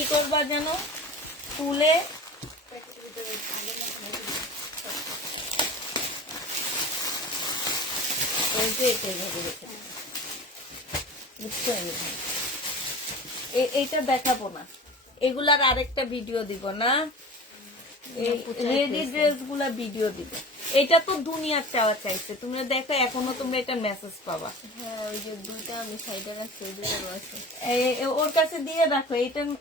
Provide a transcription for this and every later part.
কি করবা জানো, তুলে এইটা দেখাবো না, এগুলার আরেকটা ভিডিও দিব না, রেডি ড্রেস গুলা ভিডিও দিব। এটা তো দুনিয়ার চাওয়া চাইছে, তোমরা দেখো এখনো তোমরা এটা মেসেজ পাবা। হ্যাঁ ওই যে দুইটা আমি সাইডে রাখছি, ওই দুটো আছে ওর কাছে দিয়ে রাখো।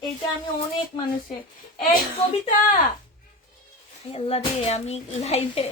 এটা আমি অনেক মানুষের, এই কবিতা আল্লাহ রে, আমি লাইভে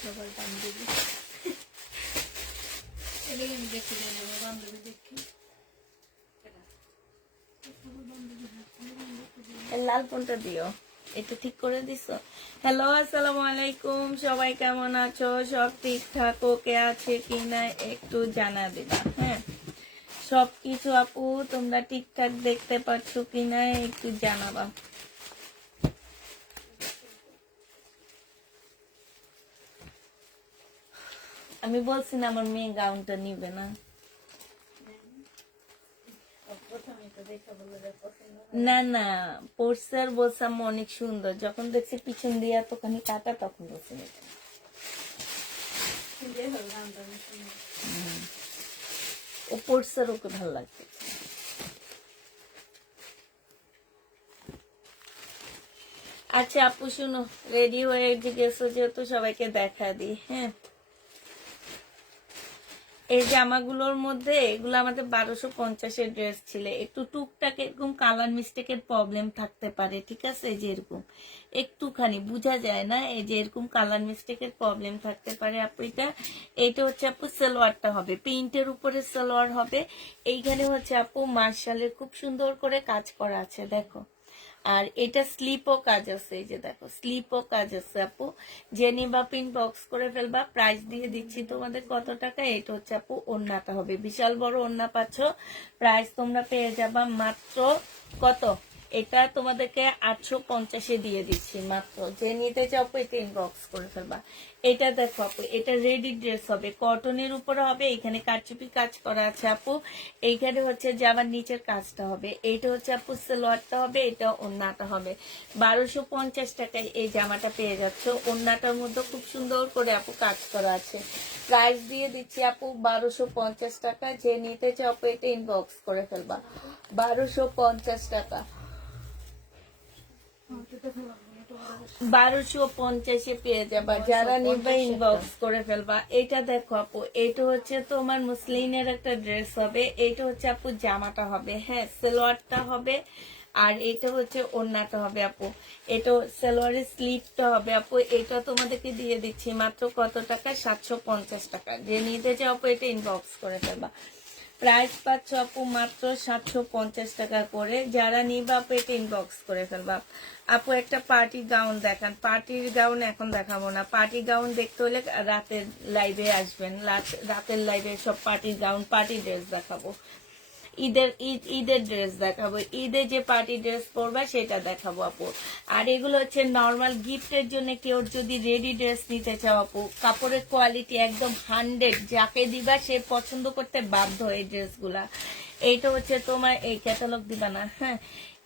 সবার বান্ধবী এটাই আমি দেখি আমার বান্ধবী দেখি লাল কোনটা দিও, এটা ঠিক করে দিছো। হ্যালো, আসসালামু আলাইকুম, সবাই কেমন আছো? সব ঠিকঠাক ওকে আছে কিনা একটু জানা দিবা। হ্যাঁ, সবকিছু আপু তোমরা ঠিকঠাক দেখতে পাচ্ছ কিনা একটু জানাবা। আমি বলছি না আমার মেয়ে গাউনটা নিবে না, না না পড়ছে আর বলছে আম্মু অনেক সুন্দর, যখন দেখছি পিছন দিয়ে এতখানি কাটা তখন বলছে ও পড়ছে আর ওকে ভালো লাগছে। আচ্ছা আপু শুনো, রেডি হয়ে গেছো যেহেতু সবাইকে দেখা দিই। হ্যাঁ, এই জামাগুলোর মধ্যে এগুলো আমাদের 1250-এর ড্রেস ছিল, একটু টুকটাক এরকম কালার মিস্টেকের প্রবলেম থাকতে পারে, ঠিক আছে, এই যে এরকম একটুখানি বোঝা যায় না, এই যে এরকম কালার মিস্টেকের প্রবলেম থাকতে পারে আপু। এটা হচ্ছে আপু সালোয়ারটা হবে প্রিন্টের উপরে সালোয়ার হবে, এইখানে হচ্ছে আপু মার্শালের খুব সুন্দর করে কাজ করা আছে দেখো, আর এটা স্লিপও কাজ আছে, এই যে দেখো স্লিপও কাজ আছে আপু, যে নিবা পিন বক্স করে ফেলবা। প্রাইস দিয়ে দিচ্ছি তোমাদের কত টাকা, এটা হচ্ছে আপু ওড়নাটা হবে, বিশাল বড় ওড়না পাচ্ছ, প্রাইস তোমরা পেয়ে যাবা মাত্র কত, এটা তোমাদেরকে 850-এ দিয়ে দিচ্ছি মাত্র, যে নিতে চাও এটা ইনবক্স করে ফেলবা। এটা দেখো আপু, এটা রেডি ড্রেস হবে, কটনের উপরে হবে, এখানে কারচুপি কাজ করা আছে আপু, এইখানে হচ্ছে যে আমার নিচের কাজটা হবে, এইটা হচ্ছে আপু সালোয়ারটা হবে, এটা ওড়নাটা হবে। 1250 টাকায় এই জামাটা পেয়ে যাচ্ছ, ওড়নাটার মধ্যে খুব সুন্দর করে আপু কাজ করা আছে, প্রাইস দিয়ে দিচ্ছি আপু 1250 টাকা, যে নিতে চাও আপু এটা ইনবক্স করে ফেলবা। 1250 টাকা, 1250-এ পেয়ে যাবা, যারা নিবা ইনবক্স করে ফেলবা। এটা দেখো আপু, এটা হচ্ছে তোমার মুসলিনের একটা ড্রেস হবে, এটা হচ্ছে আপু জামাটা হবে, হ্যাঁ সালোয়ারটা হবে, আর এটা হচ্ছে ওড়নাটা হবে আপু, এটা সালোয়ারের স্লিভটা হবে আপু। এটা তোমাদেরকে দিয়ে দিচ্ছি মাত্র কত টাকা, 750 টাকা, যে নিতে চাও আপু এটা ইনবক্স করে ফেলবা। প্রাইস পাচ্ছ আপু মাত্র 750 টাকা করে, যারা নিবা আপু এটা ইনবক্স করে ফেলবা। আপু একটা পার্টি গাউন দেখান, পার্টির গাউন এখন দেখাবো না, পার্টি গাউন দেখতে হলে রাতের লাইভে আসবেন, রাতের লাইভে সব পার্টির গাউন পার্টি ড্রেস দেখাবো, ঈদের ড্রেস দেখাবো, ঈদে যে পার্টি ড্রেস পরবা সেটা দেখাবো আপু। আর এগুলো হচ্ছে নর্মাল গিফটের জন্য, কেউ যদি রেডি ড্রেস নিতে চাও আপু, কাপড়ের কোয়ালিটি একদম 100, যাকে দিবা সে পছন্দ করতে বাধ্য এই ড্রেসগুলা। এইটা হচ্ছে তোমার, এই ক্যাটালগ দিবা না, হ্যাঁ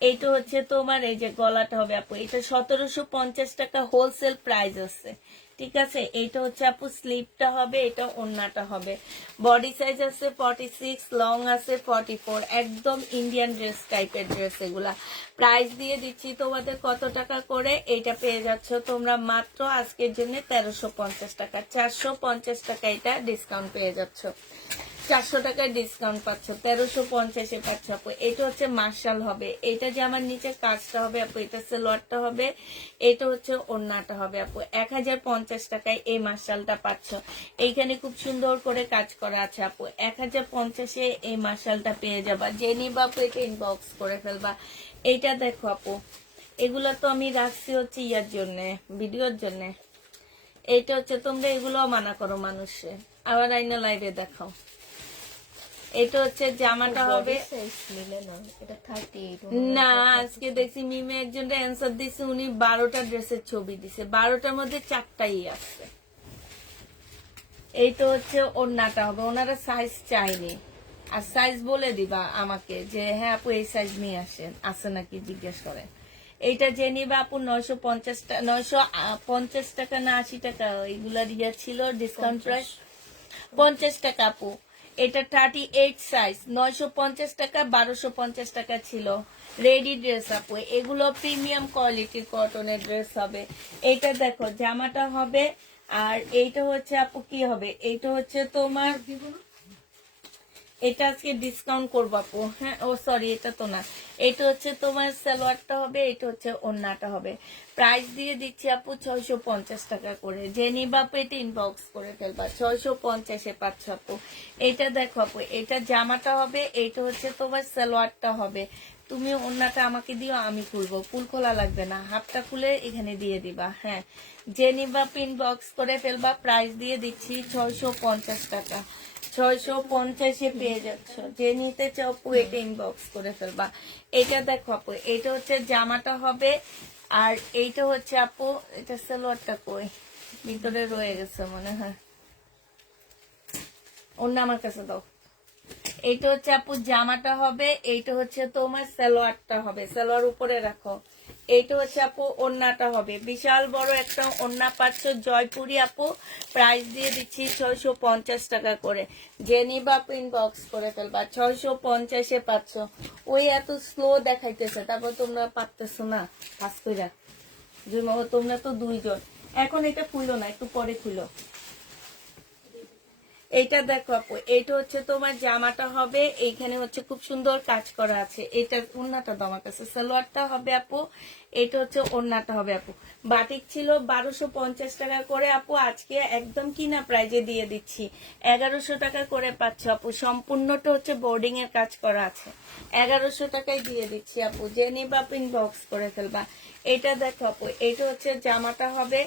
এইটা হচ্ছে তোমার, এই যে গলাটা হবে আপু, এটা 1750 টাকা হোলসেল প্রাইস আছে, ঠিক আছে। এইটা হচ্ছে আপু স্লিপটা হবে, এটা ওড়নাটা হবে, বডি সাইজ আছে 46, লং আছে 44, একদম ইন্ডিয়ান ড্রেস টাইপের ড্রেস এগুলা। প্রাইস দিয়ে দিচ্ছি তোমাদের কত টাকা করে, এইটা পেয়ে যাচ্ছ তোমরা মাত্র আজকের জন্য 1350 টাকা, 450 টাকা এটা ডিসকাউন্ট পেয়ে যাচ্ছ, 400 টাকায় ডিসকাউন্ট পাচ্ছ, 1350-এ পাচ্ছ আপু। এটা হচ্ছে মার্শাল হবে, এটা যে আমার নিচে কাজটা হবে আপু, এটা সালোয়ারটা হবে, এটা হচ্ছে ওড়নাটা হবে আপু। 1050 টাকায় এই মার্শালটা পাচ্ছ, এইখানে খুব সুন্দর করে কাজ করা আছে আপু, 1050-এ এই মার্শালটা পেয়ে যাবা, যে নিবা আপু এটা ইনবক্স করে ফেলবা। এইটা দেখো আপু, এগুলো তো আমি রাখছি হচ্ছে ইয়ার জন্য, ভিডিওর জন্য, এইটা হচ্ছে তোমরা এগুলো মানা করো মানুষে, আবার আইনা লাইভে দেখাও। এটা হচ্ছে জামাটা হবে সাইজ মিলে না, এটা 38 না। আজকে দেখছি মিমে একজন অ্যান্সার দিছে, উনি 12টা ড্রেসের ছবি দিছে, 12টার মধ্যে 4টাই আছে। এইটা হচ্ছে ওড়নাটা হবে, ওনারা সাইজ চাইনি, আর সাইজ বলে দিবা আমাকে যে হ্যাঁ আপু এই সাইজ নিয়ে আসেন, আছে নাকি জিজ্ঞেস করেন। এইটা যে নিবা আপু 950 টাকা না 80 টাকা এইগুলার ইয়া ছিল ডিসকাউন্ট প্রাইস 50 টাকা আপু। এটা 38 সাইজ 950 টাকা, 1250 টাকা ছিল। রেডি ড্রেস আপু, এগুলো প্রিমিয়াম কোয়ালিটির কটনের ড্রেস হবে। এটা দেখো জামাটা হবে, আর এইটা হচ্ছে আপু কি হবে, এইটা হচ্ছে তোমার, এটা আজকে ডিসকাউন্ট করবো আপু। হ্যাঁ ও সরি, এটা তো না, এটা হচ্ছে তোমার সালোয়ারটা হবে, এটা হচ্ছে ওড়নাটা হবে। প্রাইস দিয়ে দিচ্ছি আপু 650 টাকা করে। যে নিবা আপু এটা ইনবক্স করে ফেলবা, 650-এ পাচ্ছ আপু। এটা দেখো আপু, এটা জামাটা হবে, এইটা হচ্ছে তোমার সালোয়ারটা হবে। তুমি ওড়নাটা আমাকে দিও, আমি খুলবো, ফুল খোলা লাগবে না, হাফটা খুলে এখানে দিয়ে দিবা। হ্যাঁ, যে নিবা পিন বক্স করে ফেলবা। প্রাইস দিয়ে দিচ্ছি 650 টাকা, 650-এ পেয়ে যাচ্ছ। যে নিতে চাও আপু এটা ইনবক্স করে ফেলবা। এটা দেখো আপু, এটা হচ্ছে জামাটা হবে, আর এইটা হচ্ছে আপু, এটা সালোয়ারটা কই ভিতরে রয়ে গেছে মনে হয়, অন্য আমার কাছে দাও। এইটা হচ্ছে আপু জামাটা হবে, এইটা হচ্ছে তোমার সালোয়ারটা হবে, সালোয়ার উপরে রাখো। এইটা হচ্ছে আপু ওড়নাটা হবে, বিশাল বড় একটা ওড়না পাচ্ছ জয়পুরি আপু। প্রাইস দিয়ে দিচ্ছি 650 টাকা করে। যে নিবা আপু ইনবক্স করে ফেলবা, 650-এ পাচ্ছ। ওই এত স্লো দেখাইতেছে, তারপর তোমরা পারতেছো না কাজ কইরা, তোমরা তো দুইজন। এখন এটা খুলো না, একটু পরে খুলো। এইটা দেখো আপু, এইটা হচ্ছে তোমার জামাটা হবে, এইখানে হচ্ছে খুব সুন্দর কাজ করা আছে। এটা ওড়নাটা দাও আমার কাছে, সালোয়ারটা হবে আপু, এটা হচ্ছে ওড়নাটা হবে আপু। বাটিক ছিল 1250 টাকা করে আপু, আজকে একদম কিনা প্রাইজে দিয়ে দিচ্ছি 1100 টাকা করে পাচ্ছ আপু। সম্পূর্ণটা হচ্ছে বোর্ডিং এর কাজ করা আছে, 1100 টাকায় দিয়ে দিচ্ছি আপু। যে নিবা পিন বক্স করে ফেলবা। এটা দেখো আপু, এইটা হচ্ছে জামাটা হবে,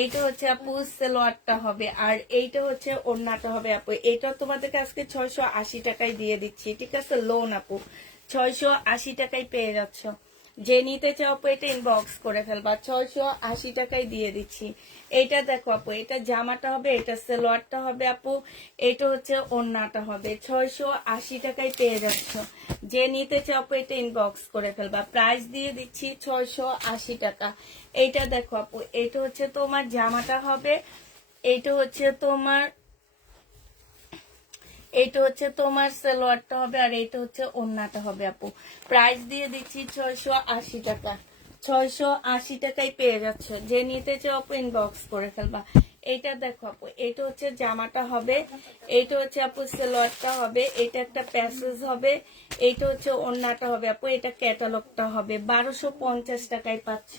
এইটা হচ্ছে আপু সালোয়ারটা হবে, আর এইটা হচ্ছে ওড়নাটা হবে আপু। এটা তোমাদেরকে আজকে 680 টাকায় দিয়ে দিচ্ছি, ঠিক আছে? লোন আপু 680 টাকায় পেয়ে যাচ্ছ। যে নিতে চাও আপু এটা ইনবক্স করে ফেলবা, 680 টাকায় দিয়ে দিচ্ছি। এইটা দেখো আপু, এটা জামাটা হবে, এটা সালোয়ারটা হবে আপু, এটা হচ্ছে ওড়নাটা হবে, 680 টাকায় পেয়ে যাচ্ছ। যে নিতে চাও আপু এটা ইনবক্স করে ফেলবা। প্রাইস দিয়ে দিচ্ছি 680 টাকা। এইটা দেখো আপু, এটা হচ্ছে তোমার জামাটা হবে, এইটা হচ্ছে তোমার, এইটা হচ্ছে তোমার সালোয়ারটা হবে, আর এইটা হচ্ছে ওড়নাটা হবে আপু। প্রাইস দিয়ে দিচ্ছি 680 টাকা, 680 টাকায় পেয়ে যাচ্ছ। যে নিতে চাও আপু ইনবক্স করে ফেলবা। এইটা দেখো আপু, এইটা হচ্ছে জামাটা হবে, এইটা হচ্ছে আপু সালোয়ারটা হবে, এটা একটা প্যাসেজ হবে, এইটা হচ্ছে ওড়নাটা হবে আপু, এটা ক্যাটালগটা হবে। 1250 টাকায় পাচ্ছ।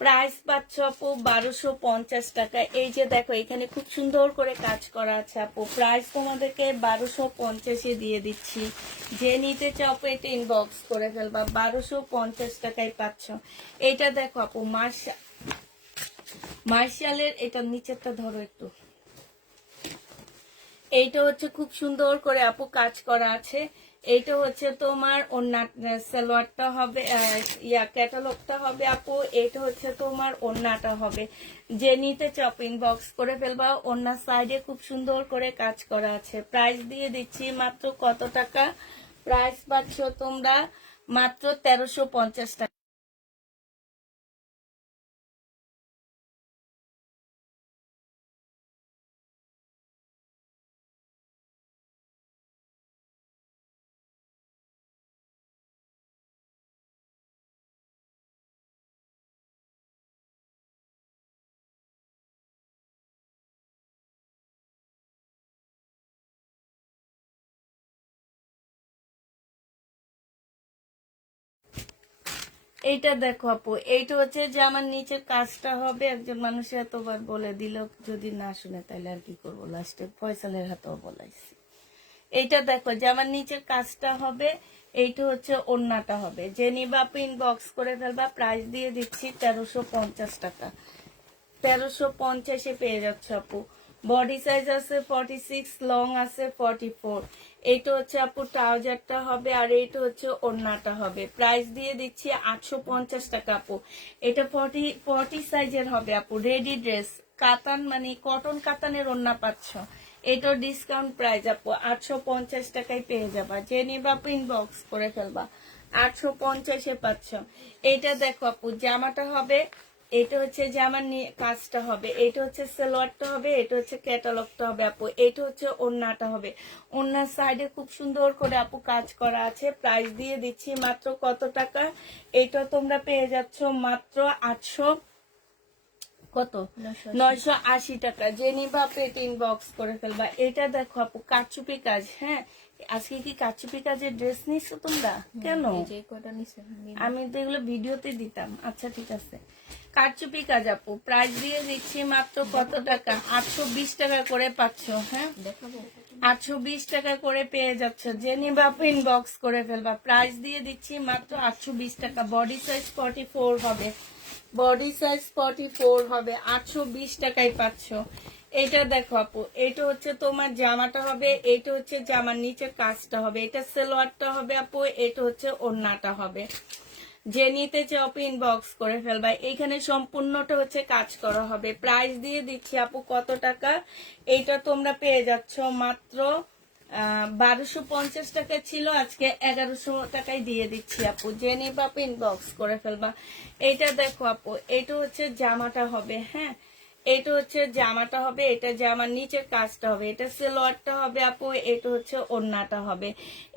প্রাইস পাচ্ছ আপু 1250 টাকা। এই যে দেখো এখানে খুব সুন্দর করে কাজ করা আছে আপু। প্রাইস তোমাদেরকে 1250-এ দিয়ে দিচ্ছি। যে নিতে চাও আপু এটা ইনবক্স করে ফেলবা, 1250 টাকায় পাচ্ছ। এটা দেখো আপু মার্শালের, এটা নিচেরটা ধরো একটু। এইটা হচ্ছে খুব সুন্দর করে আপু কাজ করা আছে। এইটা হচ্ছে তোমার ওড়না, সালোয়ারটা হবে, ক্যাটালগটা হবে আপু। এটা হচ্ছে তোমার ওড়নাটা হবে। যে নিতে চাও ইনবক্স করে ফেলবা। ওড়নার সাইডে খুব সুন্দর করে কাজ করা আছে। প্রাইস দিয়ে দিচ্ছি মাত্র কত টাকা? প্রাইস পাচ্ছ তোমরা মাত্র 1350 টাকা। এইটা দেখো আপু, এইটা হচ্ছে যে আমার নিচের কাজটা হবে। একজন মানুষের এতবার বলে দিল, যদি না শুনে তাহলে আর কি করবো, লাস্টে ফয়সালের হাতেও বলাইছি। এইটা দেখো যে আমার নিচের কাজটা হবে, এইটা হচ্ছে ওড়নাটা হবে। যে নিবা ইনবক্স করে ফেলবা। প্রাইস দিয়ে দিচ্ছি 1350 টাকা। 1350 পেয়ে যাচ্ছে আপু। বডি সাইজ আছে 46, লং আছে 44। এইটা হচ্ছে আপু ট্রাউজারটা হবে, আর এইটা হচ্ছে ওড়নাটা হবে। প্রাইস দিয়ে দিচ্ছি 850 টাকা আপু। এটা 40 সাইজের হবে আপু, রেডি ড্রেস। কাতান মানে কটন কাতানের ওড়না পাচ্ছ। এটার ডিসকাউন্ট প্রাইস আপু 850 টাকায় পেয়ে যাবা। যে নিবা ইনবক্স করে ফেলবা, 850-এ পাচ্ছ। এটা দেখো আপু, জামাটা হবে, এটা হচ্ছে জামার কাজটা হবে, এটা হচ্ছে সালোয়ারটা হবে, এটা হচ্ছে ক্যাটালগটা হবে আপু, এটা হচ্ছে ওড়নাটা হবে। ওড়নার সাইডে খুব সুন্দর করে আপু কাজ করা আছে। প্রাইস দিয়ে দিচ্ছি মাত্র কত টাকা? এটা তোমরা পেয়ে যাচ্ছ মাত্র 800 কত 980 টাকা। যে নিবা পেট ইনবক্স করে ফেলবা। এটা দেখো আপু কারচুপি কাজ। হ্যাঁ, আজকে কি কারচুপি কাজের ড্রেস নিচ্ছ তোমরা? কেন? আমি তো এগুলো ভিডিওতে দিতাম। আচ্ছা ঠিক আছে, কারচুপি কাজ আপু। প্রাইস দিয়ে দিচ্ছি মাত্র কত টাকা? 820 টাকা করে পাচ্ছ। হ্যাঁ, দেখাবো 820 টাকা করে পেয়ে যাচ্ছ। যে নিবা ইনবক্স করে ফেলবা। প্রাইস দিয়ে দিচ্ছি মাত্র 820 টাকা। বডি সাইজ 44 হবে, বডি সাইজ 44 হবে, 820 টাকায় পাচ্ছ। এটা দেখো আপু, এটা হচ্ছে তোমার জামাটা হবে, এটা হচ্ছে জামার নিচের কাজটা হবে, এটা সালোয়ারটা হবে আপু, এটা হচ্ছে ওড়নাটা হবে। যে নিতে চাও আপু ইনবক্স করে ফেলবা। এইখানে সম্পূর্ণটা হচ্ছে কাজ করা হবে। প্রাইস দিয়ে দিচ্ছি আপু কত টাকা? এইটা তোমরা পেয়ে যাচ্ছ মাত্র 1250 টাকা ছিল, আজকে 1100 টাকায় দিয়ে দিচ্ছি আপু। যে নিবা আপু ইনবক্স করে ফেলবা। এটা দেখো আপু, এটা হচ্ছে জামাটা হবে। হ্যাঁ, এটা হচ্ছে জামাটা হবে, এটা জামার নিচের কাজটা হবে, এটা সালোয়ারটা হবে আপু, এটা হচ্ছে ওড়নাটা হবে।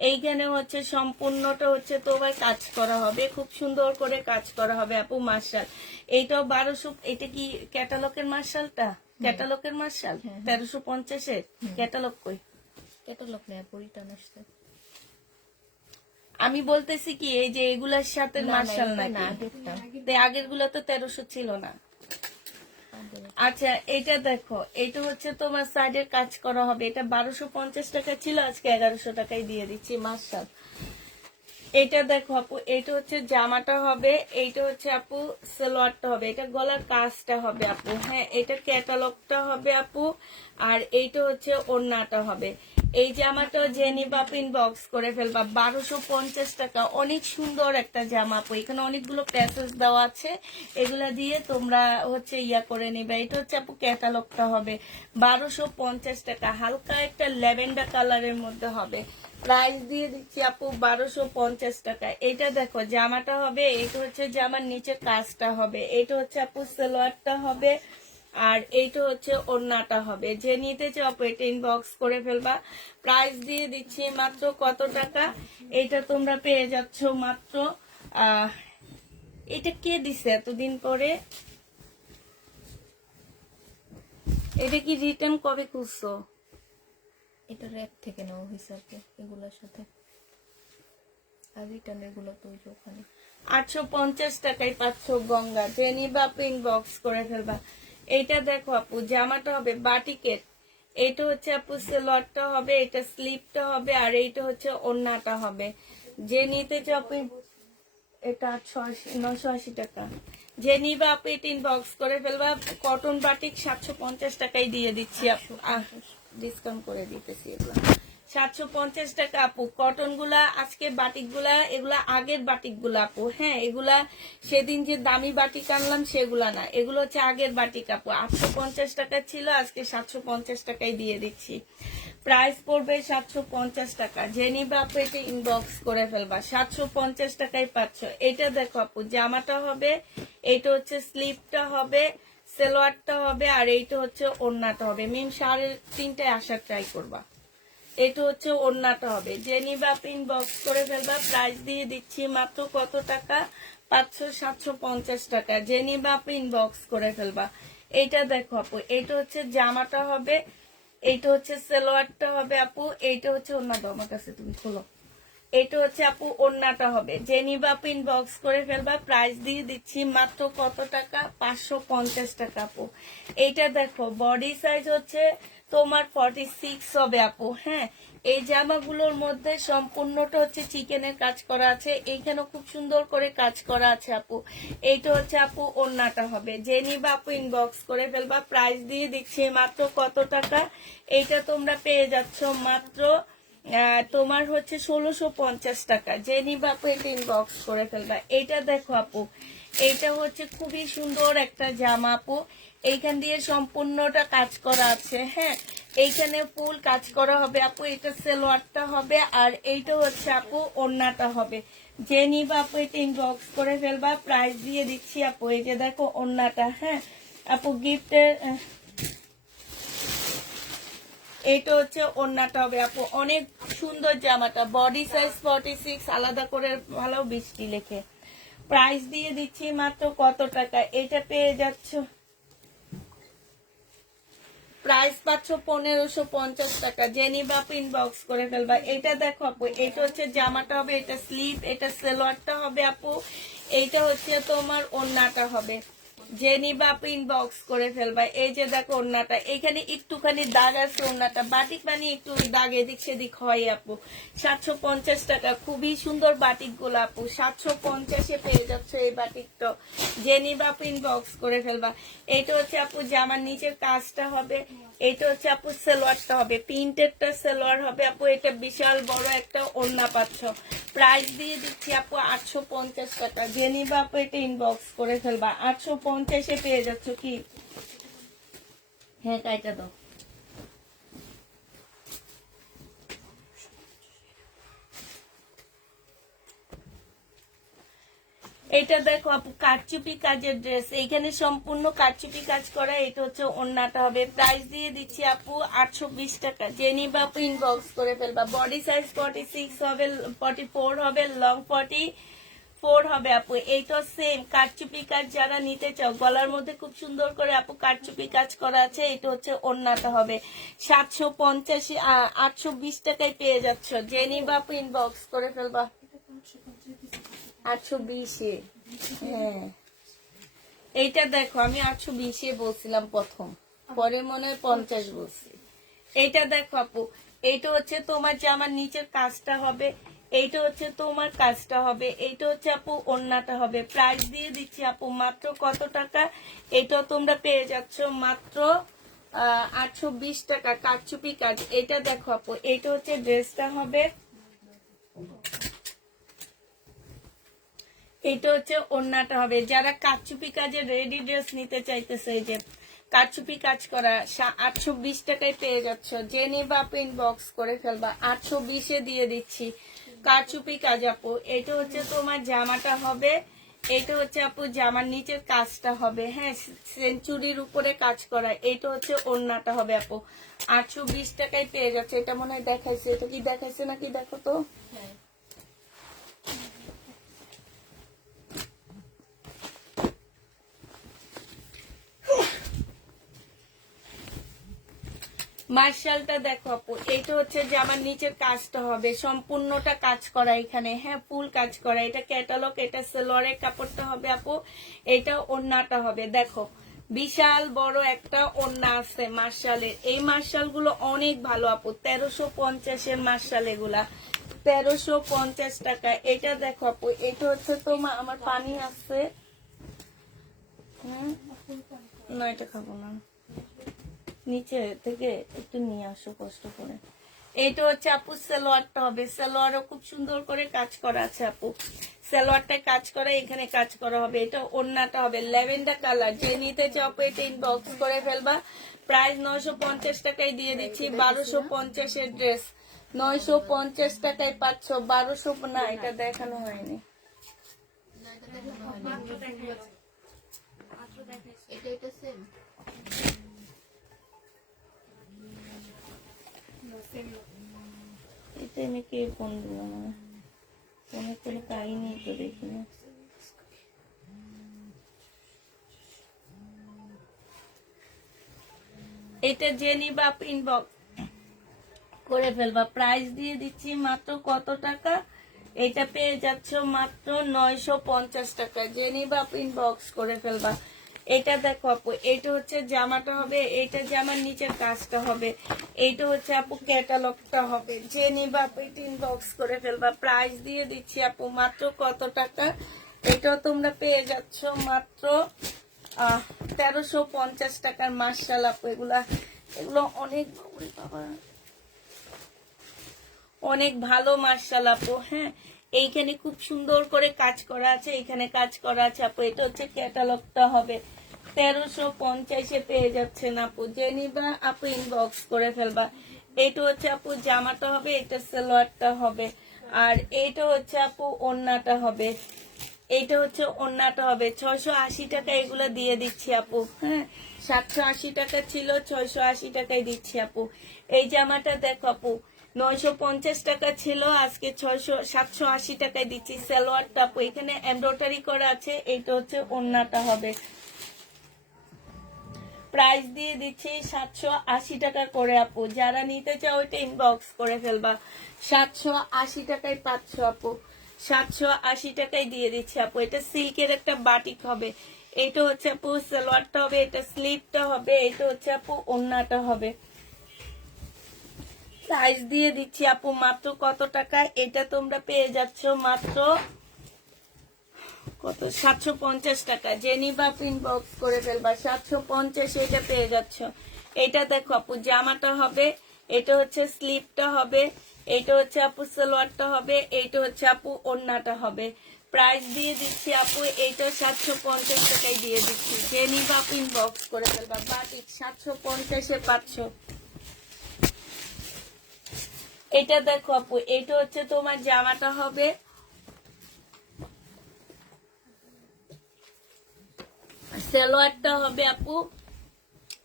এইখানে হচ্ছে সম্পূর্ণটা হচ্ছে তোমার কাজ করা হবে, খুব সুন্দর করে কাজ করা হবে আপু। মার্শাল এইটাও 1200। এটা কি ক্যাটালগের মার্শালটা? ক্যাটালগের মার্শাল 1350-এর ক্যাটালগ কই? ক্যাটালগ নেই, পরিটান আসছে। আমি বলতেছি কি, এই যে এগুলার সাথে মার্শাল না, নাকি? আগেরটা। আগের গুলো তো 1300 ছিল না। আচ্ছা, এটা দেখো, এটা হচ্ছে তোমার সাইডের কাজ করা হবে, এটা 1250 টাকা ছিল, আজকে 1100 টাকায় দিয়ে দিচ্ছি। মার্শাল এটা দেখো আপু, এটা হচ্ছে জামাটা হবে, এইটা হচ্ছে আপু সালোয়ারটা হবে, এটা গলার কাজটা হবে আপু। হ্যাঁ, এটা ক্যাটালগটা হবে আপু, আর এইটা হচ্ছে ওড়নাটা হবে। এই জামাটাও যে নিবা ইনবক্স করে ফেলবা। 1250 টাকা, অনেক সুন্দর একটা জামা আপু। এখানে অনেকগুলো প্যাসেজ দেওয়া আছে, এগুলা দিয়ে তোমরা হচ্ছে ইয়া করে নিবে। এটা হচ্ছে আপু ক্যাটালগটা হবে, 1250 টাকা। হালকা একটা ল্যাভেন্ডার কালারের মধ্যে হবে। প্রাইস দিয়ে দিচ্ছি আপু 1250 টাকা। এটা দেখো জামাটা হবে, এটা হচ্ছে জামার নিচে কাজটা হবে, এটা হচ্ছে আপু সালোয়ারটা হবে, আর এইটা হচ্ছে ওড়নাটা হবে। যে নিতে চাও আপু এটা ইনবক্স করে ফেলবা। প্রাইস দিয়ে দিচ্ছি মাত্র কত টাকা? এটা তোমরা পেয়ে যাচ্ছ মাত্র এটা কে দিছে এতদিন পরে? এটা কি রিটার্ন কবে খুঁজছো? এটা র্যাক থেকে নেওয়া হয়েছে আর কি, এগুলোর সাথে। আর রিটার্ন এগুলো তো ওই যে ওখানে। 850 টাকায় পাচ্ছ গঙ্গা। যে নিবা আপু ইনবক্স করে ফেলবা। এইটা দেখো আপু, জামাটা হবে বাটিকের, এটা হচ্ছে আপু সালোয়ারটা হবে, এটা স্লিপটা হবে, আর এইটা হচ্ছে ওড়নাটা হবে। যে নিতে চাও আপু, এটা 980 টাকা। যে নিবা আপু এটা ইনবক্স করে ফেলবা। কটন বাটিক 750 টাকায় দিয়ে দিচ্ছি আপু, ডিসকাউন্ট করে দিতেছি এগুলো 750 টাকা আপু। কটন গুলা আজকে বাটিক গুলা, এগুলা আগের বাটিক গুলা আপু। হ্যাঁ, এগুলা সেদিন যে দামি বাটিক আনলাম সেগুলা না, এগুলো হচ্ছে আগের বাটিক আপু। 850 টাকা ছিল, আজকে 750 টাকায় দিয়ে দিচ্ছি। প্রাইস পড়বে 750 টাকা। যে নিবা আপু এটা ইনবক্স করে ফেলবা। 750 টাকায় পাচ্ছ। এটা দেখো আপু, জামাটা হবে, এটা হচ্ছে স্লিপটা হবে, সালোয়ারটা হবে, আর এইটা হচ্ছে ওড়নাটা হবে। মিম 3:30 আসার ট্রাই করবা। এটা হচ্ছে ওড়নাটা হবে। যে নিবা আপনি ইনবক্স করে ফেলবা। প্রাইস দিয়ে দিচ্ছি মাত্র কত টাকা? 750 টাকা। যে নিবা আপনি ইনবক্স করে ফেলবা। এটা দেখো আপু, এটা হচ্ছে জামাটা হবে, এইটা হচ্ছে সালোয়ারটা হবে আপু, এইটা হচ্ছে ওড়না। আমার কাছে তুমি খোলো। এটা হচ্ছে আপু ওড়নাটা হবে। যে নিবা আপু ইনবক্স করে ফেলবা। প্রাইস দিয়ে দিচ্ছি মাত্র কত টাকা? 550 টাকা আপু। এইটা দেখো, বডি সাইজ হচ্ছে তোমার 46 হবে আপু। হ্যাঁ, এই জামাগুলোর মধ্যে সম্পূর্ণটা হচ্ছে চিকেনের কাজ করা আছে, এইখানে খুব সুন্দর করে কাজ করা আছে আপু। এইটা হচ্ছে আপু ওড়নাটা হবে, যে নিবা আপু ইনবক্স করে ফেলবা। প্রাইস দিয়ে দিচ্ছি মাত্র কত টাকা, এইটা তোমরা পেয়ে যাচ্ছ মাত্র তোমার হচ্ছে 1650 টাকা। যে নিবা আপু এটা ইনবক্স করে ফেলবা। এইটা দেখো আপু, এইটা হচ্ছে খুবই সুন্দর একটা জামা আপু, এইখান দিয়ে সম্পূর্ণটা কাজ করা আছে। হ্যাঁ, এইখানে ফুল কাজ করা হবে আপু, এটা সালোয়ারটা হবে, আর এইটা হচ্ছে আপু ওড়নাটা হবে। যে নিবা আপু এটা ইনবক্স করে ফেলবা। প্রাইস দিয়ে দিচ্ছি আপু, এই যে দেখো ওড়নাটা। হ্যাঁ আপু, গিফটের এইটা হচ্ছে ওড়নাটা হবে আপু, অনেক সুন্দর জামাটা। বডি সাইজ 46, আলাদা করে ভালো বৃষ্টি লেখে। প্রাইস দিয়ে দিচ্ছি মাত্র কত টাকা, এটা পেয়ে যাচ্ছ, প্রাইস পাচ্ছ 1550 টাকা। যে নিবা আপু ইনবক্স করে ফেলবা। এটা দেখো আপু, এটা হচ্ছে জামাটা হবে, এটা স্লিভ, এটা সালোয়ারটা হবে আপু, এইটা হচ্ছে তোমার ওড়নাটা হবে। যে নিবা আপু ইনবক্স করে ফেলবা। এই যে দেখো ওড়নাটা, এখানে একটুখানি দাগ আছে, ওড়নাটা বাটিক বানিয়ে একটু দাগ এদিক সেদিক হয় আপু। 750 টাকা, খুবই সুন্দর বাটিক গুলো আপু, 750-এ পেয়ে যাচ্ছে এই বাটিকটা। যে নিবা আপু ইনবক্স করে ফেলবা। এইটা হচ্ছে আপু জামার নিচের কাজটা হবে, এইটা হচ্ছে আপু সালোয়ারটা হবে, প্রিন্টেডটা সালোয়ার হবে আপু। এটা বিশাল বড় একটা ওড়না পাচ্ছ। প্রাইস দিয়ে দিচ্ছি আপু 850 টাকা। যে নিবা আপু এটা ইনবক্স করে ফেলবা। 850-এ পেয়ে যাচ্ছ কি। হ্যাঁ, কাইটা দাও। এটা দেখো আপু কারচুপি কাজের ড্রেস, এইখানে সম্পূর্ণ কারচুপি কাজ করা। এটা হচ্ছে ওড়নাটা হবে। প্রাইস দিয়ে দিচ্ছি আপু 820 টাকা। যে নিবা আপু ইনবক্স করে ফেলবা। বডি সাইজ 46 হবে, 44 হবে, লং 44 হবে আপু। এইটা সেম কারচুপি কাজ, যারা নিতে চাও গলার মধ্যে খুব সুন্দর করে আপু কারচুপি কাজ করা আছে। এটা হচ্ছে ওড়নাটা হবে। 820 টাকায় পেয়ে যাচ্ছ। যে নিবা আপু ইনবক্স করে ফেলবা। 820-এ। হ্যাঁ, এইটা দেখো, আমি 820-এ বলছিলাম প্রথম, পরে মনে হয় 50 বলছি। এইটা দেখো আপু, এইটা হচ্ছে তোমার জামার নিচের কাজটা হবে, এইটা হচ্ছে তোমার কাজটা হবে, এইটা হচ্ছে আপু ওড়নাটা হবে। প্রাইস দিয়ে দিচ্ছি আপু মাত্র কত টাকা, এটা তোমরা পেয়ে যাচ্ছ মাত্র 820 টাকা। কারচুপি কাজ। এটা দেখো আপু, এইটা হচ্ছে ড্রেসটা হবে, এটা হচ্ছে ওড়নাটা হবে। যারা কারচুপি কাজে রেডি ড্রেস নিতে চাইতেছে, এই যে কারচুপি কাজ করা, 820 টাকায় পেয়ে যাচ্ছ। যে নিবা আপু ইনবক্স করে ফেলবা। 820-এ দিয়ে দিচ্ছি কারচুপি কাজ আপু। এটা হচ্ছে তোমার জামাটা হবে, এটা হচ্ছে আপু জামার নিচের কাজটা হবে। হ্যাঁ, সেঞ্চুরির উপরে কাজ করা। এটা হচ্ছে ওড়নাটা হবে আপু। 820 টাকায় পেয়ে যাচ্ছে। এটা মনে হয় দেখাইছে, এটা কি দেখাইছে নাকি দেখো তো। মার্শালটা দেখো আপু, এইটা হচ্ছে যে আমার নিচের কাজটা হবে, সম্পূর্ণটা কাজ করা এখানে। হ্যাঁ, ফুল কাজ করা। এটা ক্যাটালগ, এটা সালোয়ারের কাপড়টা হবে আপু, এটা ওড়নাটা হবে। দেখো বিশাল বড় একটা ওড়না আছে মার্শালের। এই মার্শাল গুলো অনেক ভালো আপু, 1350-এর মার্শাল এগুলা, 1350 টাকা। এটা দেখো আপু, এটা হচ্ছে তোমার, আমার পানি আছে। না, এটা খাবো না, নিচে থেকে একটু নিয়ে আসো কষ্ট করে। এইটা হচ্ছে আপু সালোয়ারটা হবে, সালোয়ারও খুব সুন্দর করে কাজ করা আছে আপু। সালোয়ারটায় কাজ করা, এখানে কাজ করা হবে। এটা ওড়নাটা হবে ল্যাভেন্ডার কালার। যে নিতে চাও আপু এটা ইনবক্স করে ফেলবা। প্রাইস 950 টাকায় দিয়ে দিচ্ছি। 1250-এর ড্রেস 950 টাকায় পাচ্ছ। 1200 না, এটা দেখানো হয়নি। এটা আমি কে ফোন দিলাম, ফোনে কোনো কাহিনী তো দেখি না। এটা যে নিবা ইনবক্স করে ফেলবা। প্রাইস দিয়ে দিচ্ছি মাত্র কত টাকা, এটা পেয়ে যাচ্ছ মাত্র 950 টাকা। যে নিবা ইনবক্স করে ফেলবা। এটা দেখো আপু, এটা হচ্ছে জামাটা হবে, এটা জামার নিচের কাজটা হবে, এইটা হচ্ছে আপু ক্যাটালগটা হবে। যে নিবা আপু এটা ইনবক্স করে ফেলবা। প্রাইস দিয়ে দিচ্ছি আপু মাত্র কত টাকা, এটাও তোমরা পেয়ে যাচ্ছ মাত্র 1350 টাকার। মার্শাল আপু এগুলো অনেক বাবা অনেক ভালো মার্শাল আপু। হ্যাঁ, এইখানে খুব সুন্দর করে কাজ করা আছে, এইখানে কাজ করা আছে আপু। এটা হচ্ছে ক্যাটালগটা হবে, 1350-এ পেয়ে যাচ্ছেন আপু। যে নিবা আপু ইনবক্স করে ফেলবা। এটা হচ্ছে আপু জামাটা হবে, এটা সালোয়ারটা হবে, আর এইটা হচ্ছে আপু ওড়নাটা হবে। এইটা হচ্ছে ওড়নাটা হবে 680 টাকা। এগুলো দিয়ে দিচ্ছি আপু। হ্যাঁ, 780 টাকা ছিল, 680 টাকায় দিচ্ছি আপু। এই জামাটা দেখো আপু 950 টাকা ছিল, আজকে 780 টাকায় দিচ্ছি। সালোয়ারটা আপু এখানে এমব্রয়ডারি করা আছে, এইটা হচ্ছে ওড়নাটা হবে। প্রাইস দিয়ে দিচ্ছি 780 টাকা করে আপু। যারা নিতে চাও ওইটা ইনবক্স করে ফেলবা। 780 টাকায় পাচ্ছ আপু, 780 টাকায় দিয়ে দিচ্ছি আপু। এটা সিল্কের একটা বাটিক হবে। এটা হচ্ছে আপু সালোয়ারটা হবে, এটা স্লিভটা হবে, এটা হচ্ছে আপু ওড়নাটা হবে। প্রাইস দিয়ে দিচ্ছি আপু মাত্র কত টাকা, এটা তোমরা পেয়ে যাচ্ছ মাত্র কত 750 টাকা। যে নিবা ইনবক্স করে ফেলবা। 750 এটা পেয়ে যাচ্ছ। এটা দেখো আপু জামাটা হবে, এটা হচ্ছে স্লিভটা হবে, এটা হচ্ছে আপু সালোয়ারটা হবে, এটা হচ্ছে আপু ওড়নাটা হবে। প্রাইস দিয়ে দিচ্ছি আপু এইটা 750 টাকায় দিয়ে দিচ্ছি। যে নিবা ইনবক্স করে ফেলবা। বাটিক 750-এ পাচ্ছ। এটা দেখো আপু, এটা হচ্ছে তোমার জামাটা হবে, সালোয়ারটা হবে আপু,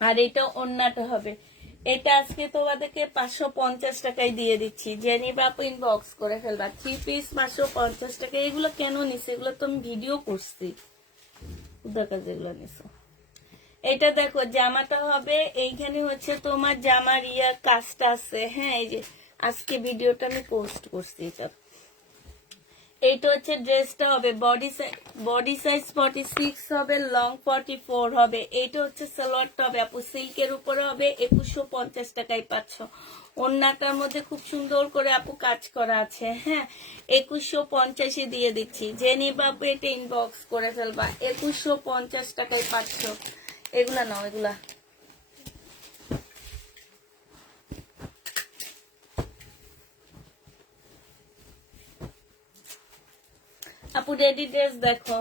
আর এটা ওড়নাটা হবে। এটা আজকে তোমাদেরকে 550 টাকায় দিয়ে দিচ্ছি। যে নিবা আপু ইনবক্স করে ফেলবা। 3 পিস 550 টাকা। এগুলো কেন নিছে, এগুলো তো আমি ভিডিও করছি। দেখা যেগুলো নিছো। এটা দেখো জামাটা হবে, এইখানে হচ্ছে তোমার জামার কাজটা আছে। হ্যাঁ, এই যে আজকে ভিডিওটা আমি পোস্ট করছি। এটা এইটা হচ্ছে ড্রেসটা হবে, বডি সাইজ 46 হবে, লং 44 হবে। এইটা হচ্ছে সালোয়ারটা হবে আপু, সিল্কের উপরে হবে। 2150 টাকায় পাচ্ছ। ওড়নাটার মধ্যে খুব সুন্দর করে আপু কাজ করা আছে। হ্যাঁ, 2150-এ দিয়ে দিচ্ছি। যে নিবা আপু এটা ইনবক্স করে ফেলবা। 2150 টাকায় পাচ্ছ। এগুলা নাও, এগুলা আপু রেডি ড্রেস দেখো।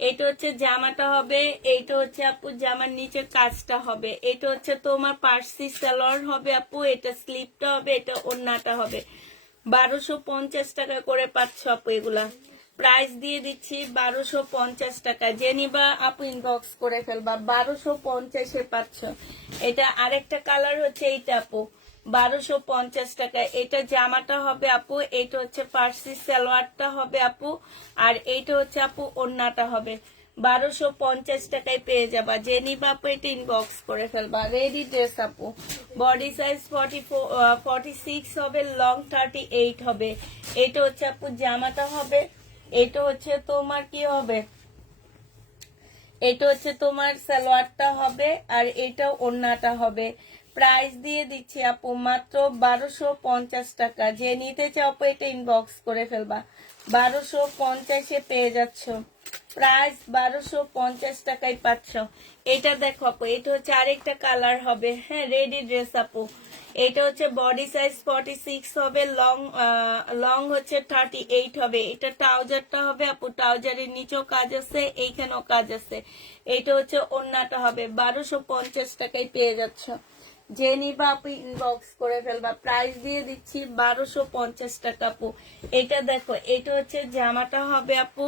এটা হচ্ছে জামাটা হবে, এইটা হচ্ছে আপু জামার নিচের কাজটা হবে, এটা হচ্ছে তোমার পার্সি সালোয়ার হবে আপু, এটা স্লিপটা হবে, এটা ওড়নাটা হবে। 1250 টাকা করে পাচ্ছ আপু এগুলা। প্রাইস দিয়ে দিচ্ছি 1250 টাকা। যে নিবা আপু ইনবক্স করে ফেলবা। 1250-এ পাচ্ছ। এটা আরেকটা কালার হচ্ছে এইটা আপু, 1250 টাকা। এটা জামাটা হবে আপু, এটা হচ্ছে পার্সি সালোয়ারটা হবে আপু, আর এইটা হচ্ছে আপু ওড়নাটা হবে। 1250 টাকায় পেয়ে যাবা। যে নিবা আপু এটা ইনবক্স করে ফেলবা। রেডি ড্রেস আপু, বডি সাইজ 46 হবে, লং 38 হবে। এটা হচ্ছে আপু জামাটা হবে, এটা হচ্ছে তোমার কি হবে, এটা হচ্ছে তোমার সালোয়ারটা হবে, আর এটা ওড়নাটা হবে। প্রাইস দিয়ে দিচ্ছি আপু মাত্র 1250 টাকা। যে নিতে চাও আপু এটা ইনবক্স করে ফেলবা। 1250-এ পেয়ে যাচ্ছ। প্রাইস 1250 টাকায় পাচ্ছ। এটা দেখো আপু, এটা হচ্ছে আরেকটা কালার হবে। হ্যাঁ, রেডি ড্রেস আপু। এটা হচ্ছে বডি সাইজ 46 হবে, লং হচ্ছে 38 হবে। এটা ট্রাউজারটা হবে আপু, ট্রাউজারের নিচেও কাজ আছে, এইখানেও কাজ আছে। এটা হচ্ছে ওড়নাটা হবে। 1250 টাকায় পেয়ে যাচ্ছ। যে নিবা আপু ইনবক্স করে ফেলবা। প্রাইস দিয়ে দিচ্ছি 1250 টাকা আপু। এটা দেখো, এটা হচ্ছে জামাটা হবে আপু,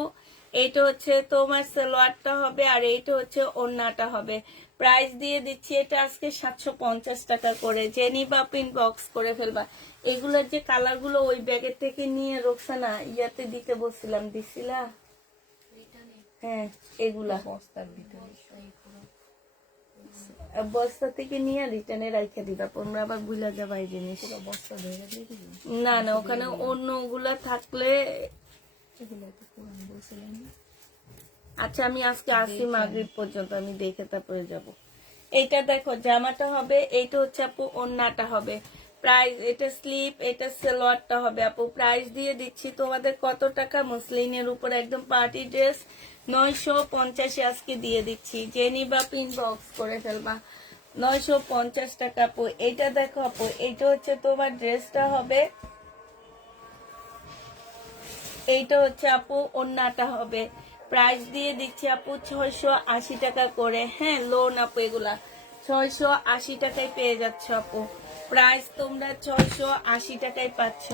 এটা হচ্ছে তোমার সালোয়ারটা হবে, আর এইটা হচ্ছে ওড়নাটা হবে। প্রাইস দিয়ে দিচ্ছি এটা আজকে 750 টাকা করে। যে নিবা আপু ইনবক্স করে ফেলবা। এগুলোর যে কালার গুলো ওই ব্যাগের থেকে নিয়ে রোকসানা ইয়াতে দিতে বলছিলাম, দিছিলা? হ্যাঁ, এগুলা বস্তার ভিতরে বস্তা থেকে নিয়ে রিটার্নে রাখা দিবা। তোমরা আবার ভুলে যাবা এই জিনিস। বস্তা ধরে দিয়ে দিবি। না না, ওখানে অন্য গুলা থাকলে এগুলো তো কোরআন বলছিলেন না? আচ্ছা আমি আজকে আসি মাগরিব পর্যন্ত, আমি দেখে তারপরে যাব। এইটা দেখো জামাটা হবে, এইটা হচ্ছে আপু ওড়নাটা হবে। প্রাইস, এটা স্লিপ, এটা সালোয়ারটা হবে আপু। প্রাইস দিয়ে দিচ্ছি তোমাদের কত টাকা, মুসলিনের উপর একদম পার্টি ড্রেস 950 আজকে দিয়ে দিচ্ছি। যে নিবা পিন বক্স করে ফেলবা, 950 টাকা আপু। এইটা দেখো আপু, এইটা হচ্ছে তোমার ড্রেসটা হবে, এইটা হচ্ছে আপু ওড়নাটা হবে। প্রাইস দিয়ে দিচ্ছি আপু 680 টাকা করে। হ্যাঁ লোন আপু, এগুলা 680 টাকায় পেয়ে যাচ্ছ আপু। প্রাইস তোমরা 680 টাকায় পাচ্ছ।